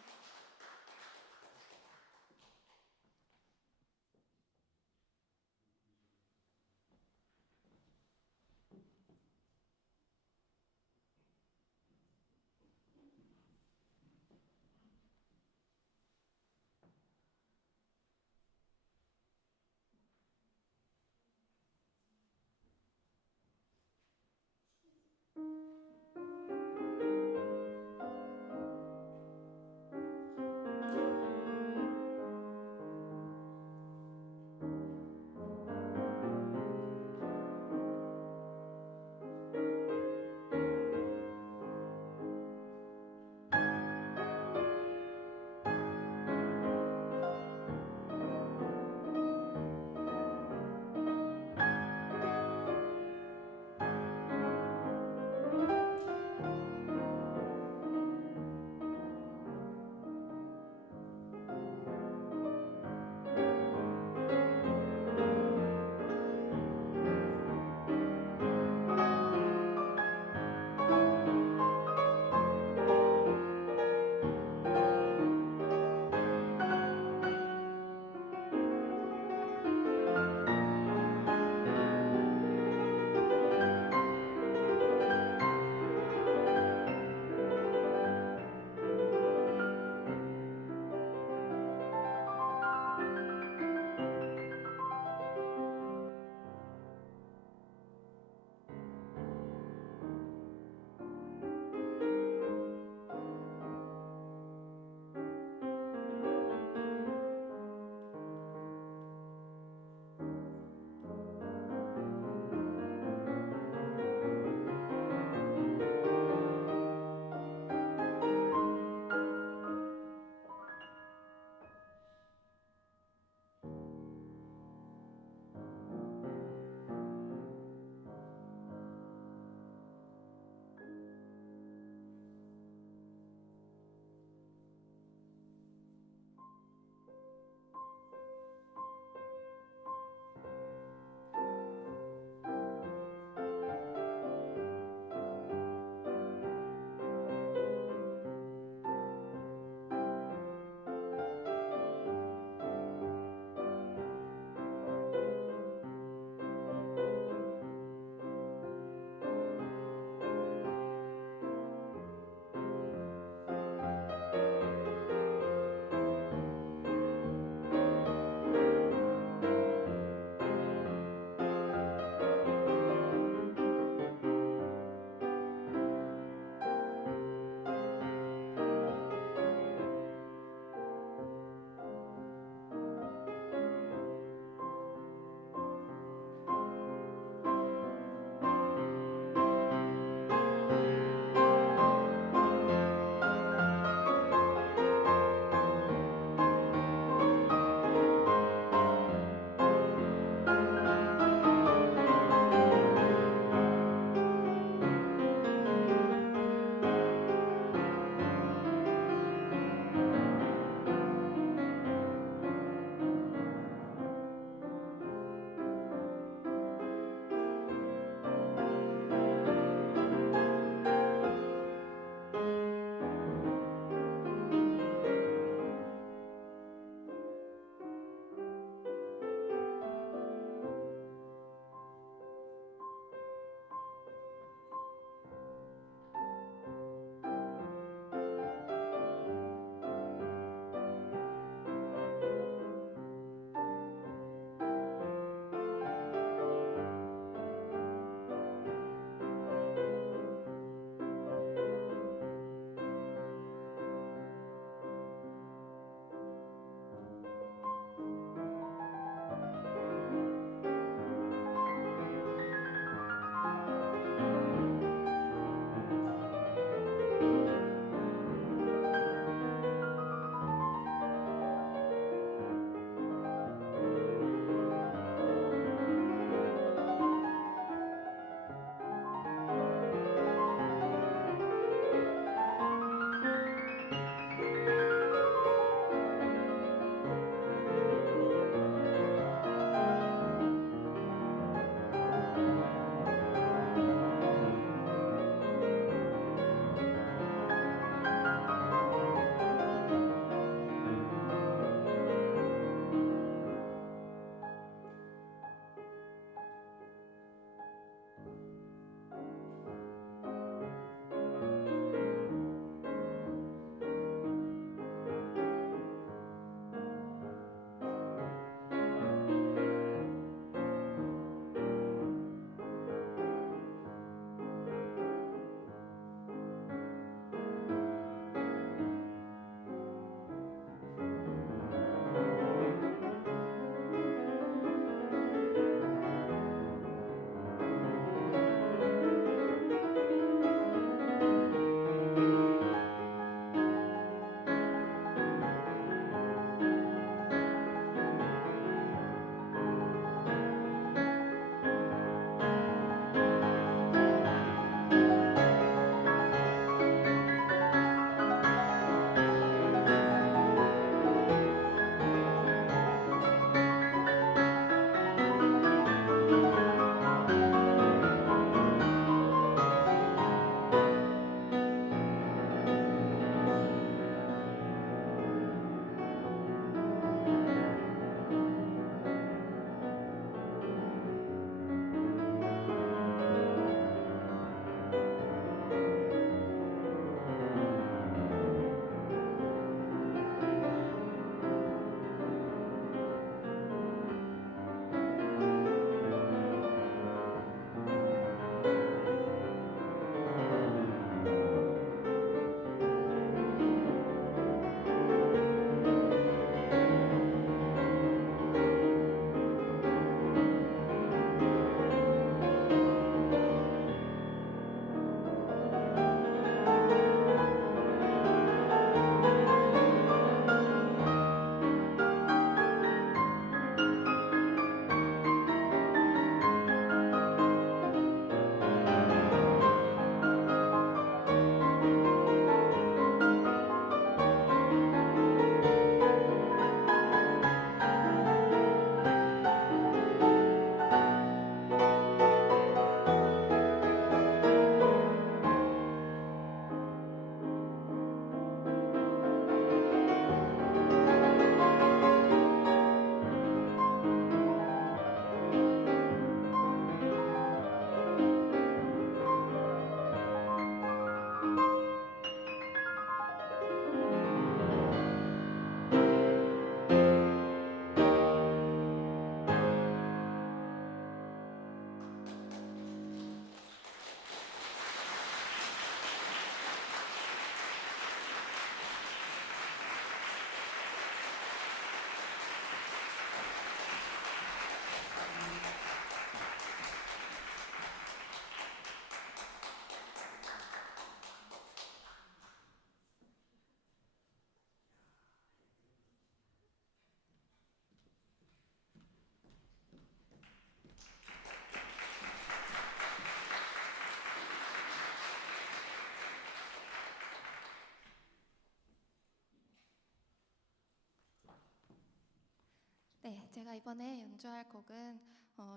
제가 이번에 연주할 곡은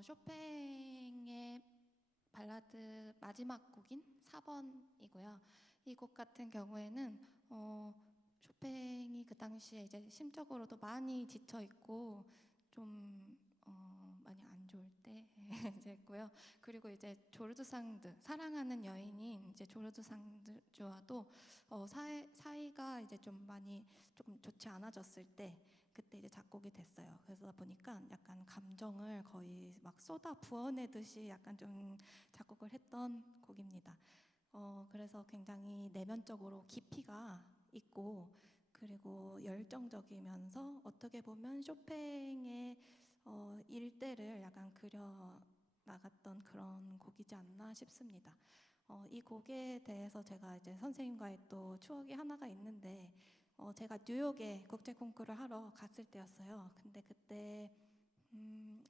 쇼팽의 발라드 마지막 곡인 4번이고요. 이 곡 같은 경우에는 쇼팽이 그 당시에 이제 심적으로도 많이 지쳐 있고 좀 많이 안 좋을 때 이제 했고요. 그리고 이제 조르드 상드 사랑하는 여인인 이제 조르드 상드와도 사이가 이제 좀 많이 조금 좋지 않아졌을 때 그때 이제 작곡이 됐어요. 그러다 보니까 약간 감정을 거의 막 쏟아 부어내듯이 약간 좀 작곡을 했던 곡입니다. 그래서 굉장히 내면적으로 깊이가 있고 그리고 열정적이면서 어떻게 보면 쇼팽의 일대를 약간 그려 나갔던 그런 곡이지 않나 싶습니다. 이 곡에 대해서 제가 이제 선생님과의 또 추억이 하나가 있는데 제가 뉴욕에 국제 콩쿠르를 하러 갔을 때였어요. 근데 그때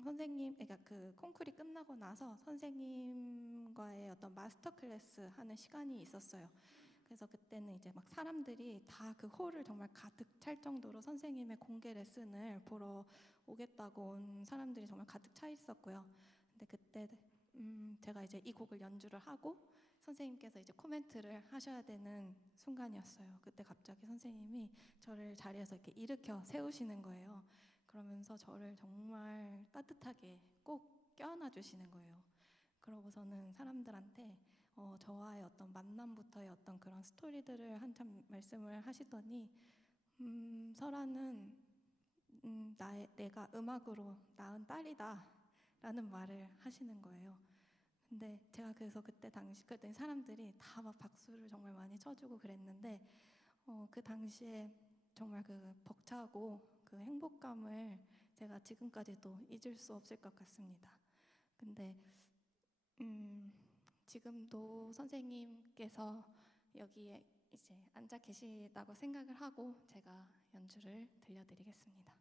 선생님, 그러니까 그 콩쿠르이 끝나고 나서 선생님과의 어떤 마스터 클래스 하는 시간이 있었어요. 그래서 그때는 이제 막 사람들이 다 그 홀을 정말 가득 찰 정도로 선생님의 공개 레슨을 보러 오겠다고 온 사람들이 정말 가득 차 있었고요. 근데 그때 제가 이제 이 곡을 연주를 하고 선생님께서 이제 코멘트를 하셔야 되는 순간이었어요. 그때 갑자기 선생님이 저를 자리에서 이렇게 일으켜 세우시는 거예요. 그러면서 저를 정말 따뜻하게 꼭 껴안아 주시는 거예요. 그러고서는 사람들한테 저와의 어떤 만남부터의 어떤 그런 스토리들을 한참 말씀을 하시더니 설아는 내가 음악으로 낳은 딸이다 라는 말을 하시는 거예요. 근데 제가 그래서 그때 당시 그랬더니 사람들이 다 막 박수를 정말 많이 쳐주고 그랬는데 그 당시에 정말 그 벅차고 그 행복감을 제가 지금까지도 잊을 수 없을 것 같습니다. 근데 지금도 선생님께서 여기에 이제 앉아 계시다고 생각을 하고 제가 연주를 들려드리겠습니다.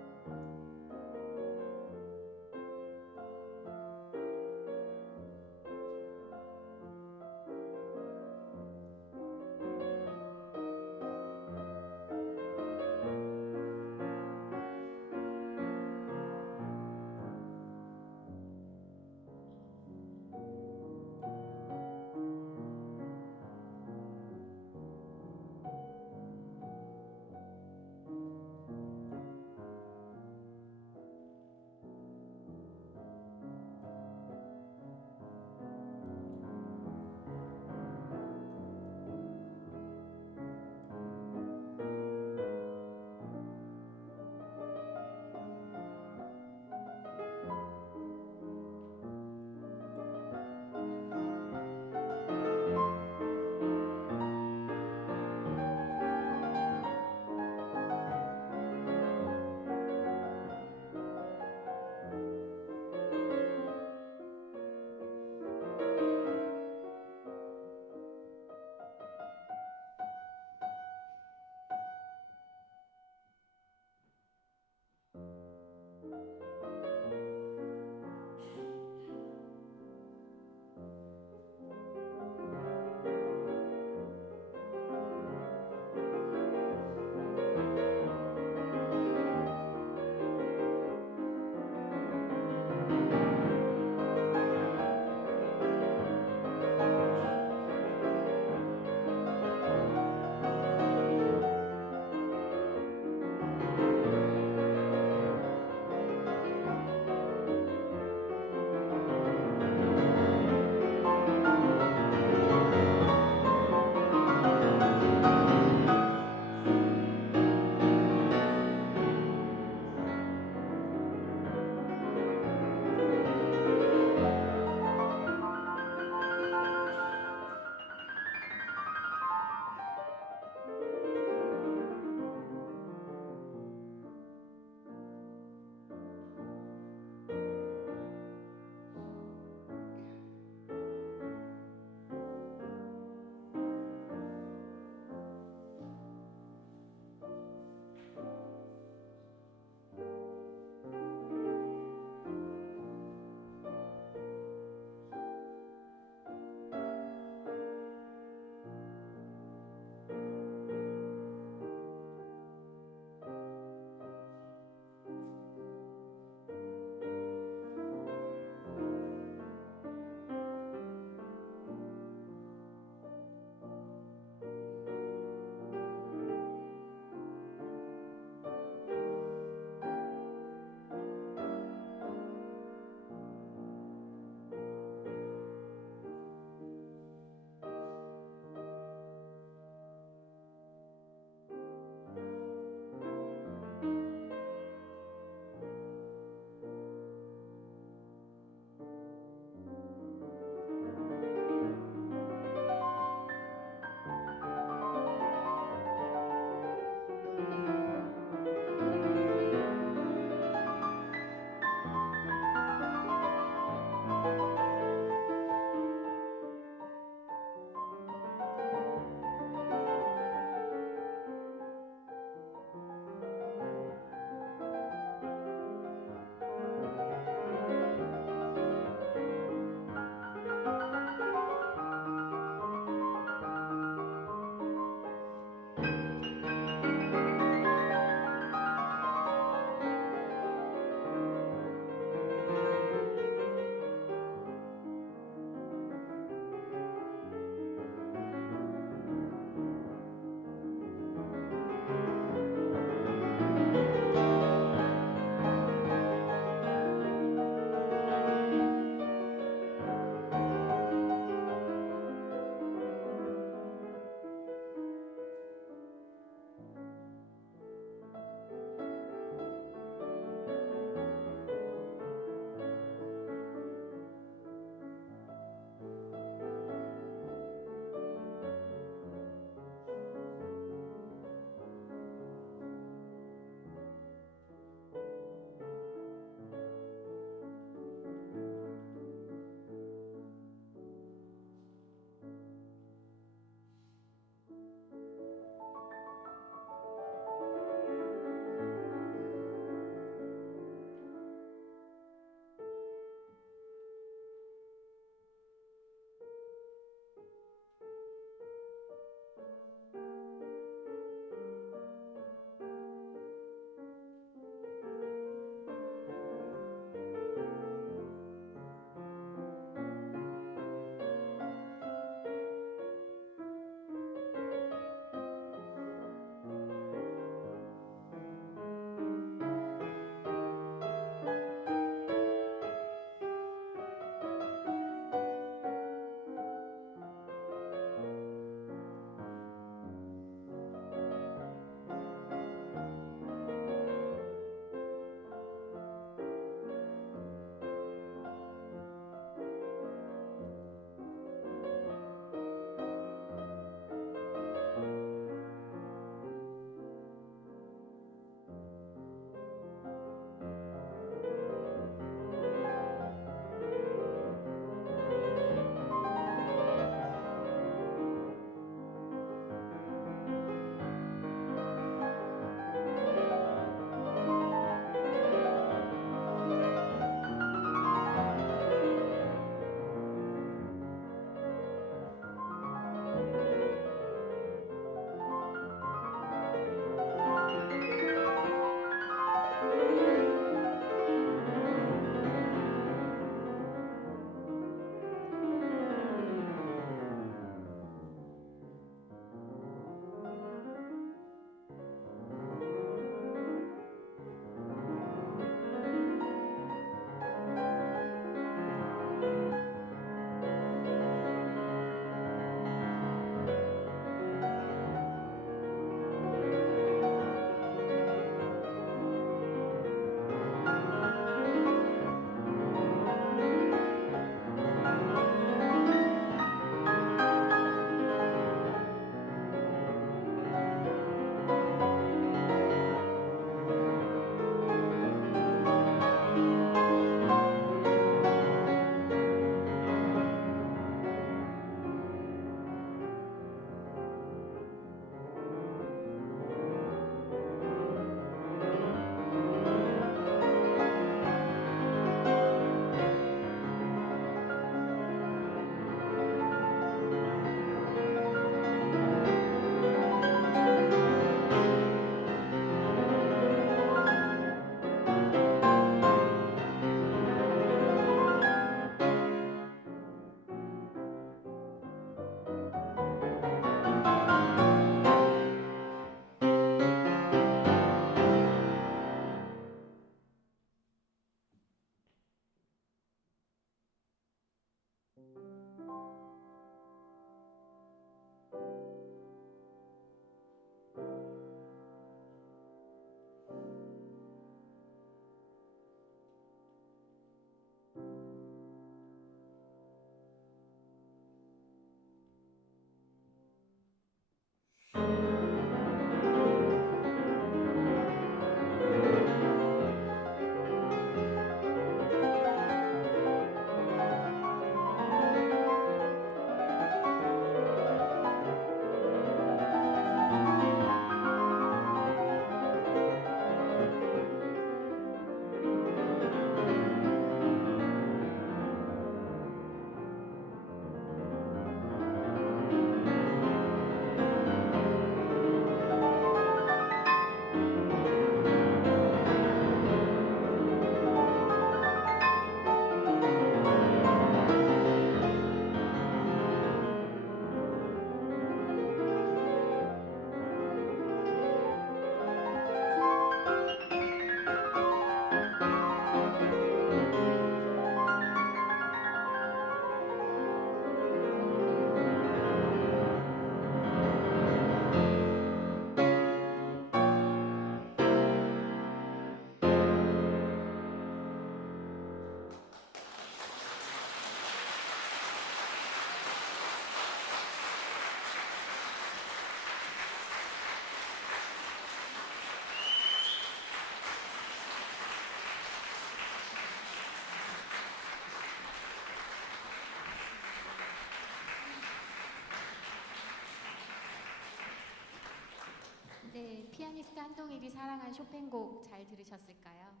피아니스트 한동일이 사랑한 쇼팽곡 잘 들으셨을까요?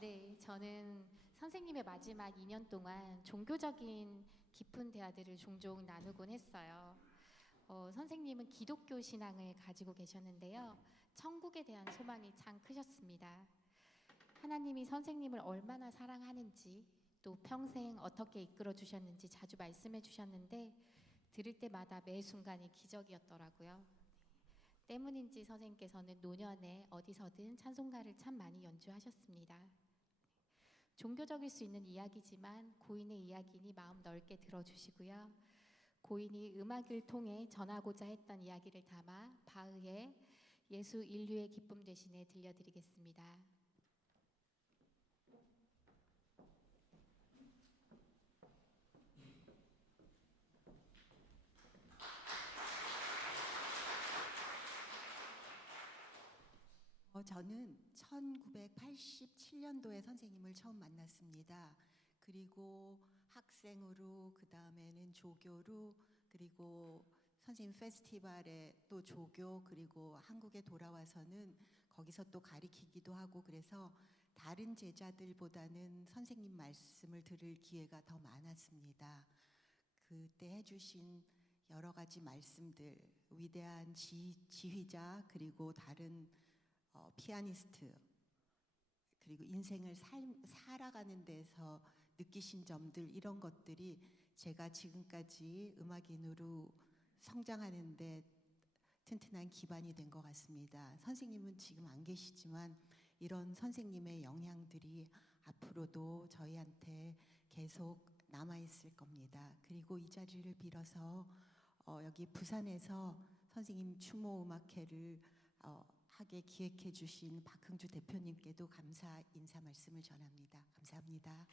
네, 저는 선생님의 마지막 2년 동안 종교적인 깊은 대화들을 종종 나누곤 했어요. 선생님은 기독교 신앙을 가지고 계셨는데요. 천국에 대한 소망이 참 크셨습니다. 하나님이 선생님을 얼마나 사랑하는지, 또 평생 어떻게 이끌어 주셨는지 자주 말씀해 주셨는데 들을 때마다 매 순간이 기적이었더라고요. 때문인지 선생님께서는 노년에 어디서든 찬송가를 참 많이 연주하셨습니다. 종교적일 수 있는 이야기지만 고인의 이야기니 마음 넓게 들어주시고요. 고인이 음악을 통해 전하고자 했던 이야기를 담아 바흐의 예수 인류의 기쁨 대신에 들려드리겠습니다. 저는 1987년도에 선생님을 처음 만났습니다. 그리고 학생으로, 그 다음에는 조교로, 그리고 선생님 페스티벌에 또 조교, 그리고 한국에 돌아와서는 거기서 또 가리키기도 하고, 그래서 다른 제자들보다는 선생님 말씀을 들을 기회가 더 많았습니다. 그때 해주신 여러 가지 말씀들, 위대한 지휘자, 그리고 다른 피아니스트, 그리고 인생을 살아가는 데서 느끼신 점들, 이런 것들이 제가 지금까지 음악인으로 성장하는 데 튼튼한 기반이 된 것 같습니다. 선생님은 지금 안 계시지만 이런 선생님의 영향들이 앞으로도 저희한테 계속 남아있을 겁니다. 그리고 이 자리를 빌어서 여기 부산에서 선생님 추모 음악회를 하게 기획해 주신 박흥주 대표님께도 감사 인사 말씀을 전합니다. 감사합니다.